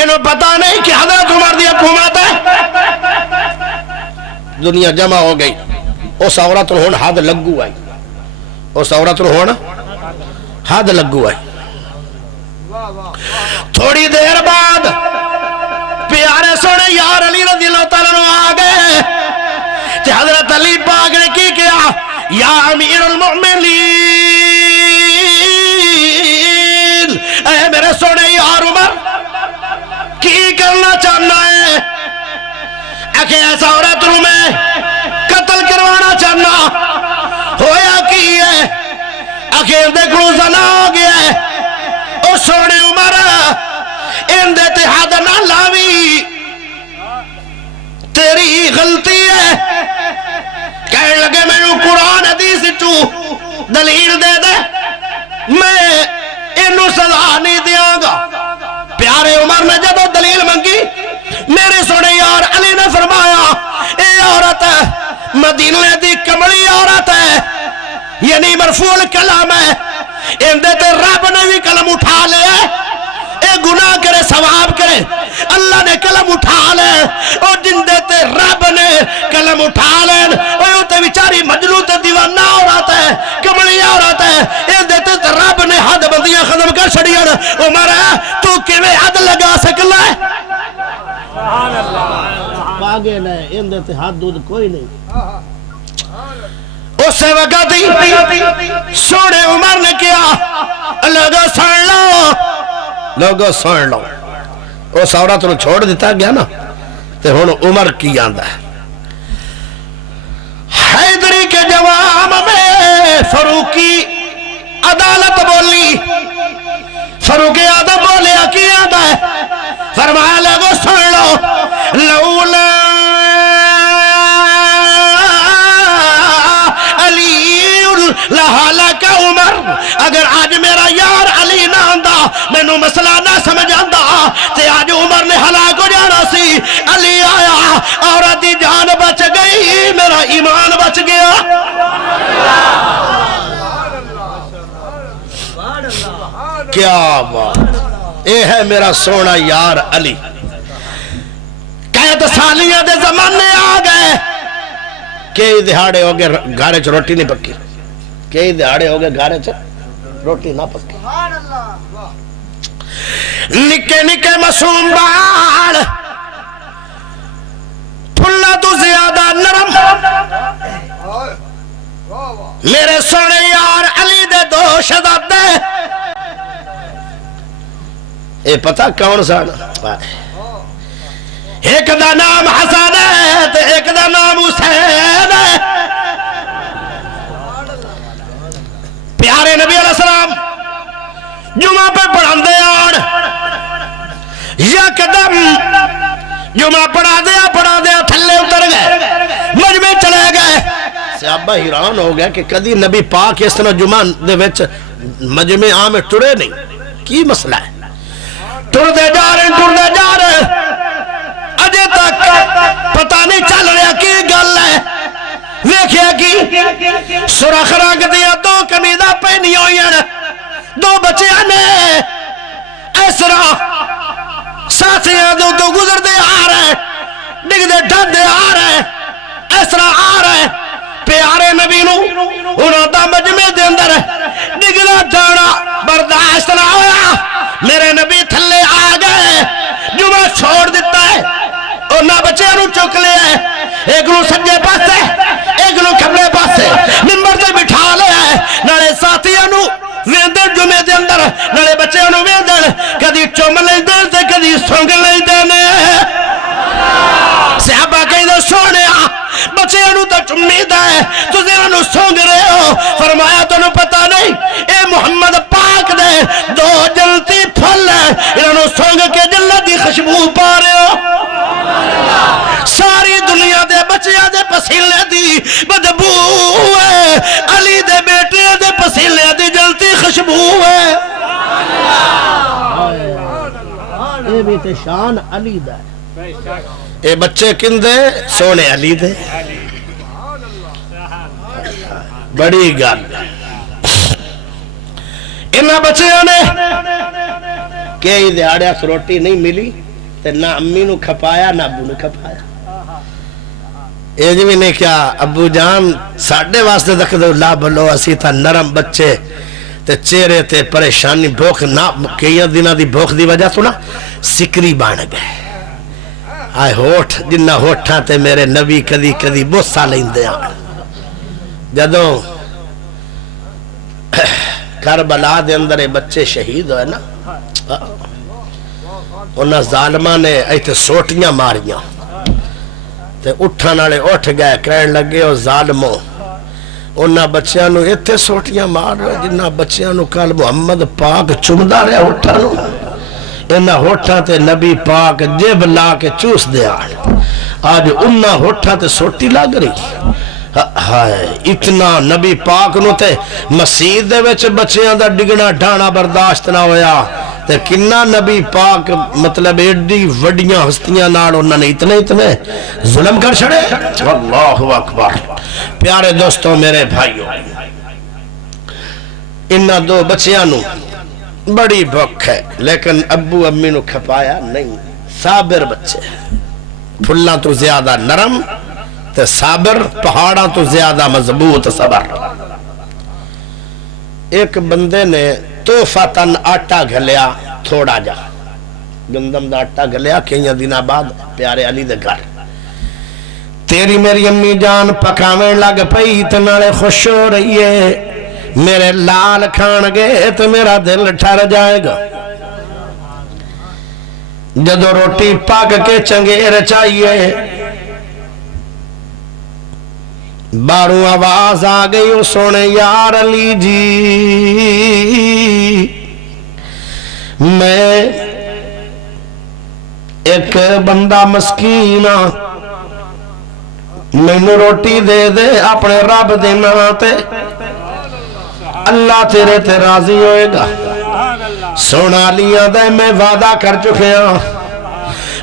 انہوں پتا نہیں کہ حضرت عمر دی حکومت ہے۔ دنیا جمع ہو گئی، اس عورت نوں ہن حد لگو آئی، اس عورت نوں ہن حد لگو آئی۔ تھوڑی دیر بعد پیارے سونے یار علی رضی اللہ تعالیٰ عنہ آ گئے کہ حضرت علی پاک نے کی کیا؟ یا امیر المؤمنین، اے میرے سونے یار عمر کی کرنا چاہنا ہے؟ اکھے ایسا عورت نوں میں قتل کروانا چاہنا، ہویا کی ہے؟ اکھے دیکھو زنا ہو گیا ہے۔ او سونے عمر ان دے تے حد نہ لاوی، تیری غلطی ہے۔ کہنے لگے میں نوں قرآن حدیث چوں دلیل دے دے، میں انہوں سزا نہیں دیاں گا۔ پیارے عمر نے جب دلیل منگی، میرے سونے یار علی نے فرمایا اے عورت مدینے دی کملی عورت ہے، یعنی مرفوع کلام ہے، اندے تے رب نے بھی کلم اٹھا لیا، اے گناہ کرے ثواب کرے اللہ نے کلم اٹھا لے، اور جندے تے رب نے کلم اٹھا لے، اور تے بیچاری مجنون تے دیوانہ عورت ہے، کملی عورت ہے، اندے تے رب نے حد بندیاں ختم کر چھڑیاں۔ عمر ہے تو کیویں حد لگا سکلا ہے؟ پاگل ہے، اندے تے حد دودھ کوئی نہیں۔ اس وقت ہی سونے عمر نے کیا؟ لوگوں سن لو، لوگوں سن لو، اس عورت نو چھوڑ دیتا گیا نا، تے ہن عمر کی آندا ہے؟ حیدری کے جواب میں فاروقی عدالت بولی، فاروق اعظم بولے کی آندا ہے؟ فرمایا لوگوں سن لو، لولا لہالک عمر، اگر آج میرا یار علی نہ آندا، میں نو مسئلہ نہ سمجھ آندا، تے آج عمر نے ہلاک ہو جانا سی۔ علی آیا، عورت دی جان بچ گئی، میرا ایمان بچ گیا۔ کیا بات، اے ہے میرا سونا یار علی۔ قید سالیاں دے زمانے آ گئے، کئی دہاڑے ہو گئے گھر چ روٹی نہیں پکی، کئی دہاڑے ہو گئے گھر چ روٹی نہ پکی۔ نکے نکے معصوم بال پھلا تو زیادہ نرم، میرے سونے یار علی دے دو شہزادے، اے پتہ کون سا؟ ایک دا نام حسن ہے تے ایک دا نام حسین ہے۔ پیارے نبی علیہ السلام جمعہ پہ پڑھاندے آن، یکدم جمعہ پڑھا دیا تھلے اتر گئے، مجمع چلے گئے۔ صحابہ حیران ہو گیا کہ کدی نبی پاک اس طرح جمعہ دے وچ مجمع عام ٹرے نہیں، کی مسئلہ ہے؟ ٹر دے جا رہے اجے تک پتہ نہیں چل رہا کی گل ہے۔ ویکھیا کی سرخ رنگ دیا دو قمیضاں پہنی ہوئی ہیں، دو بچیاں نے اس طرح ساتھیاں دو گزردے آ رہے، ڈگدے ڈھندے آ رہے، اس طرح آ رہے۔ پیارے نبی نو انہوں دا مجمع دے اندر ڈگنا ڈھانا برداشت نہ ہویا، میرے نبی تھلے آ گئے، جمعہ چھوڑ دیتا ہے، انہاں بچے نو چک لے ہے، ایک نو سجے پاسے ایک نو کھبے پاسے منبر تے بٹھا لے ہے، نالے ساتھیاں نو ویندر جمعے دے اندر، نالے بچے نو ویندر کدی چوم لے دے تے کدی سونگ لے دینے۔ صحابہ کہیں دے سونے بچے انہوں تو چمید ہے، تُسے انہوں سونگ رہے ہو۔ فرمایا تو انہوں پتہ نہیں اے محمد پاک دے دو جلتی پھل ہے، انہوں سونگ کے جلت دی خوشبو پا رہے ہو۔ ساری دنیا دے بچے دے پسیلے دی بدبو ہے، علی دے بیٹے دے پسیلے دی جلتی خوشبو ہے۔ اے بھی تے شان علی دا ہے۔ اے بچے کن دے؟ سونے علی دے۔ بڑی گل انہاں بچیاں نے کئی دہاڑے روٹی نہیں ملی تے نہ امی نو کھپایا نہ ابو نو کھپایا۔ اے جی بھی نہیں کیا ابو جان ساڑھے واسطے دکھ دو لا بلو اسی تھا نرم بچے تے چہرے تے پریشانی بھوک نہ کئی دنہ دی بھوک دی وجہ تو نا سکری بان گئے۔ آئے ہوٹھ جنہ ہوٹھاں تے میرے نبی کدی کدی بوسا لیندے آن۔ جدوں کربلا دے اندر بچے شہید ہوئے نا، انہاں ظالمہ نے ایتھے سوٹیاں ماریاں تے اٹھن والے اٹھ گئے، کہن لگے او ظالمو انہاں بچیاں نو ایتھے سوٹیاں مار رہے جنہ بچیاں نو کل محمد پاک چمدا رہے اٹھا نو، انہاں ہوٹھاں تے نبی پاک جب لا کے چوس دے آن۔ آج انہاں ہوٹھاں تے سوٹی لگ رہی ہائے، اتنا نبی پاک نو تے مسجد دے وچ بچیاں دا ڈگنا ڈھانا برداشت نہ ہویا تے کنہ نبی پاک مطلب ایڈی وڈیاں ہستیاں نال انہاں نے اتنے ظلم کر چھڑے۔ اللہ اکبر۔ پیارے دوستوں میرے بھائیوں، انہاں دو بچیاں نو بڑی بھوک ہے لیکن ابو امی نو کھپایا نہیں۔ صابر بچے، پھلاں تو زیادہ نرم تے صابر، پہاڑاں تو زیادہ مضبوط صبر۔ ایک بندے نے توفاتن آٹا گھلیا تھوڑا جا، گندم دا آٹا گھلیا کئی دن بعد پیارے علی دے گھر، تیری میری امی جان پکاویں لگ پئی تے نالے خوش ہو رہی ہے، میرے لال کھان گے تو میرا دل ٹھر جائے گا۔ جدو روٹی پاک کے چنگیر چاہیے، باروں آواز آ گئی او سونے یار علی جی، میں ایک بندہ مسکین مینوں روٹی دے دے اپنے رب دے نام تے، اللہ تیرے تے راضی ہوئے گا۔ سونا لیا دے میں وعدہ کر چکے ہاں،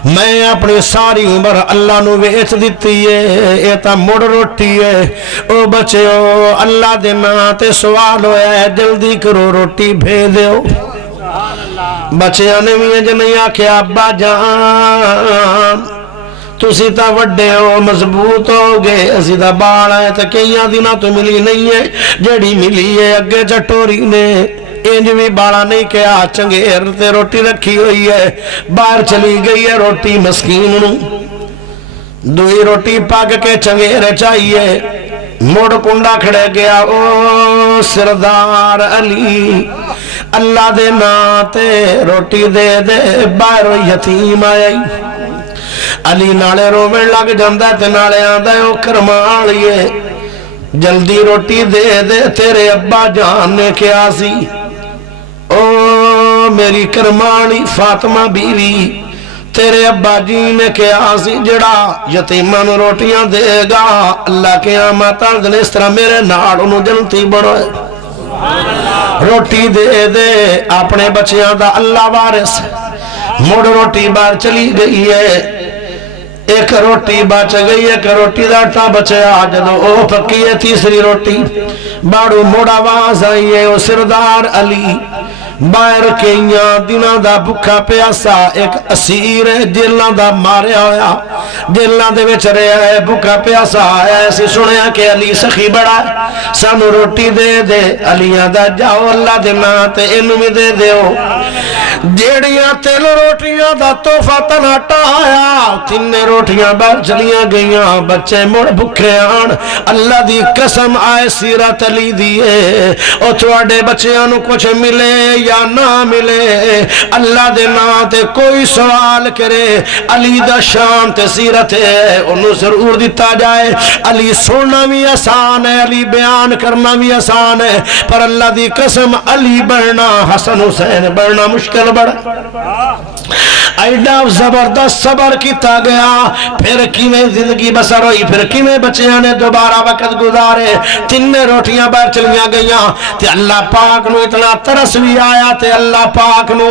میں اپنی ساری عمر اللہ نو ویچ دیتی ہے، اے تا مڑ روٹی ہے۔ او بچیو اللہ دے نام تے سوال ہویا ہے، جلدی کرو روٹی بھیج دیو۔ بچیاں نے بھی نہیں آکھیا ابا جان تسی تا وڈے ہو مضبوط ہو گئے اسی دا بال ہے تے کئیاں دنوں تو ملی نہیں ہے جیڑی ملی ہے اگے چٹوری نے انج بھی بالا نہیں کیا چنگیر تے روٹی رکھی ہوئی ہے باہر چلی گئی ہے روٹی مسکین نو دوئی روٹی پاک کے چنگیر چاہیے موڑ کنڈا کھڑے گیا او سردار علی اللہ دے ناتے روٹی دے دے باہر یتیم آئی علی نالے رومن لگ جاندہ تے نالے آندہ او کرمالیے جلدی روٹی دے دے تیرے ابا جان نے کیا سی او میری کرمانی فاطمہ بیوی تیرے ابا جی نے کیا سی جڑا یتیمان روٹیاں دے گا اللہ قیامت دن اس طرح میرے نال انہوں جنتی بڑھے روٹی دے دے اپنے بچیاں دا اللہ وارث مڑ روٹی بار چلی گئی ہے ایک روٹی بچ گئی ایک روٹی دا آٹا بچیا جدو او پکی ہے تیسری روٹی باڑو موڑا آواز آئی ہے او سردار علی باہر کئیاں دنوں دا بھکا پیاسا ایک اسیر جیلنا دا ماریا ہویا جیلنا دے وچ رہا ہے بھکا پیاسا آیا ایسی سنیا کہ علی سخی بڑا ہے سانو روٹی دے دے علیاں دا جاؤ اللہ دے ناتے انو بھی دے دے ہو جیڑیاں تیل روٹیاں دا توفہ تناٹا آیا تین روٹیاں بار چلیاں گئیاں بچے مڑ بھکے آن اللہ دی قسم آئے سیرت علی دیئے او تواڈے بچیاں نو کچھ ملے یا نہ ملے اللہ دے ناتے کوئی سوال کرے علی دا شان تے سیرت ہے انہوں ضرور دیتا جائے علی سننا بھی آسان ہے علی بیان کرنا بھی آسان ہے پر اللہ دی قسم علی بڑھنا حسن حسین بڑھنا مشکل بڑھا ایڈا زبردست صبر کیتا گیا پھر کیویں زندگی بسر ہوئی پھر کیویں بچیاں نے دوبارہ وقت گزارے تین روٹیاں باہر چلیاں گئیاں تے اللہ پاک نو اتنا ترس بھی آیا تے اللہ پاک نو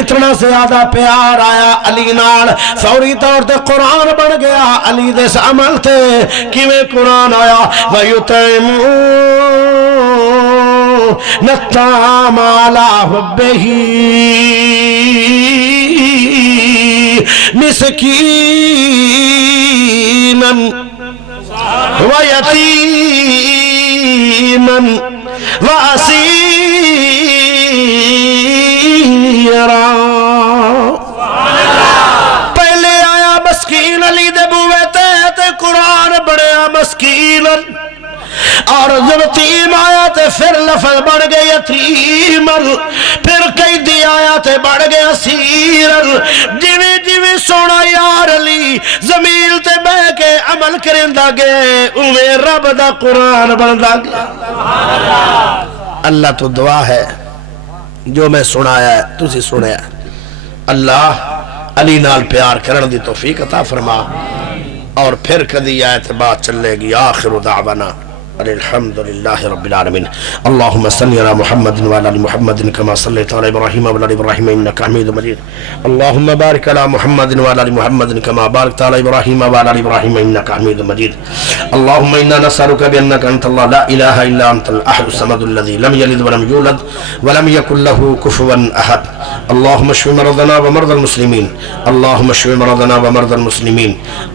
اتنا زیادہ پیار آیا علی نال فوری طور تے قرآن بن گیا علی دے اس عمل تے کیویں قرآن آیا وَيُطْعِمُونَ الطَّعَامَ عَلَى حُبِّهِ مسكينا ويتيما واسيرا پہلے آیا مسکین علی دے بوے تے قرآن بڑھیا مسکین اور جب یتیم آیا تے پھر لفظ بڑھ گئے یتیم پھر قیدی آیا تے بڑھ گیا سیر جویں جویں سونا یار علی زمین تے بہ کے عمل کرندا گئے اویں رب دا قرآن بندا گیا اللہ تو دعا ہے جو میں سنایا ہے تسی سنیا اللہ علی نال پیار کرن دی توفیق عطا فرما اور پھر کدی آیت بات چلے گی آخر دعوانا الحمد لله رب العالمين اللهم صل على محمد وعلى ال محمد كما صليت على ابراهيم وعلى ال ابراهيم انك حميد مجيد اللهم بارك على محمد وعلى ال محمد كما باركت على ابراهيم وعلى ال ابراهيم انك حميد مجيد اللهم انا نسالك بانك انت الله لا اله الا انت الاحد الصمد الذي لم يلد ولم يولد ولم يكن له كفوا احد اللهم اشف مرضنا ومرضى المسلمين اللهم اشف مرضنا ومرضى المسلمين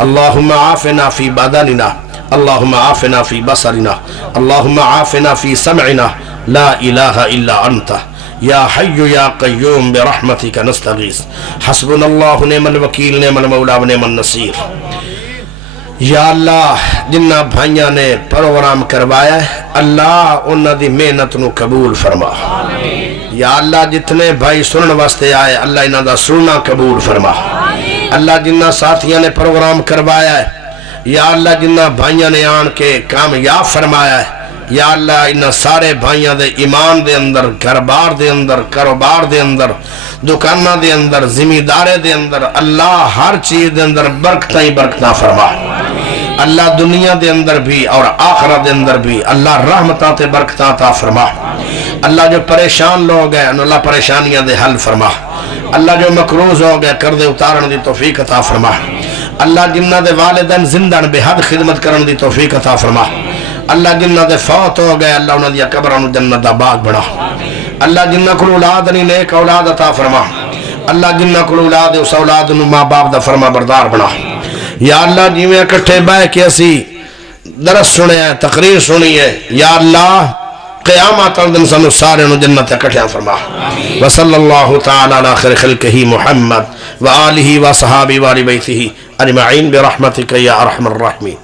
اللهم عافنا في بدننا اللهم عافنا في بصرنا اللهم عافنا في سمعنا لا إله إلا أنت يا حي يا قيوم برحمتك نستغيث حسبنا الله نعم الوكيل نعم المولى ونعم النصير یا اللہ جنہ بھائیاں نے پروگرام کروایا ہے اللہ انہاں دی محنت نو قبول فرما یا اللہ جتنے بھائی سنن واسطے آئے اللہ انہاں دا سننا قبول فرما اللہ جنہ ساتھیاں نے پروگرام کروایا ہے یا اللہ جنہ بھائیاں نے آن کے کامیاب فرمایا ہے یا اللہ انہاں سارے بھائیاں دے ایمان دے اندر گھر-بار دے اندر کاروبار دے اندر دکانہ دے اندر زمیندارے دے اندر اللہ ہر چیز دے اندر برکتیں برکتاں فرما اللہ دنیا دے اندر بھی اور آخرت دے اندر بھی اللہ رحمتاں تے برکتاں عطا فرما اللہ جو پریشان لوگ ہیں اللہ پریشانیاں دے حل فرما اللہ جو مقروض ہو گئے کردے اتارن دی توفیق عطا فرما اللہ جنہ دے والدین زندہ بے حد خدمت کرن دی توفیق عطا فرما اللہ جنہ دے فوت ہو گئے اللہ انہاں دی قبراں جنت دا باغ بنا اللہ جنہ کو اولاد نہیں نیک اولاد عطا فرما اللہ جنہ کو اولاد اس اولاد نو ماں باپ دا فرما بردار بنا یا اللہ جی میں اکٹھے بہ کے اسی درس سنے ہیں تقریر سنی ہے یا اللہ قیامت دن سنو سارے نو جنت اکٹھیاں فرما وصلی اللہ تعالی علی خیر خلقہ محمد وآلہ وصحابہ وآل بیتہ اجمعین برحمتک یا ارحم الراحمین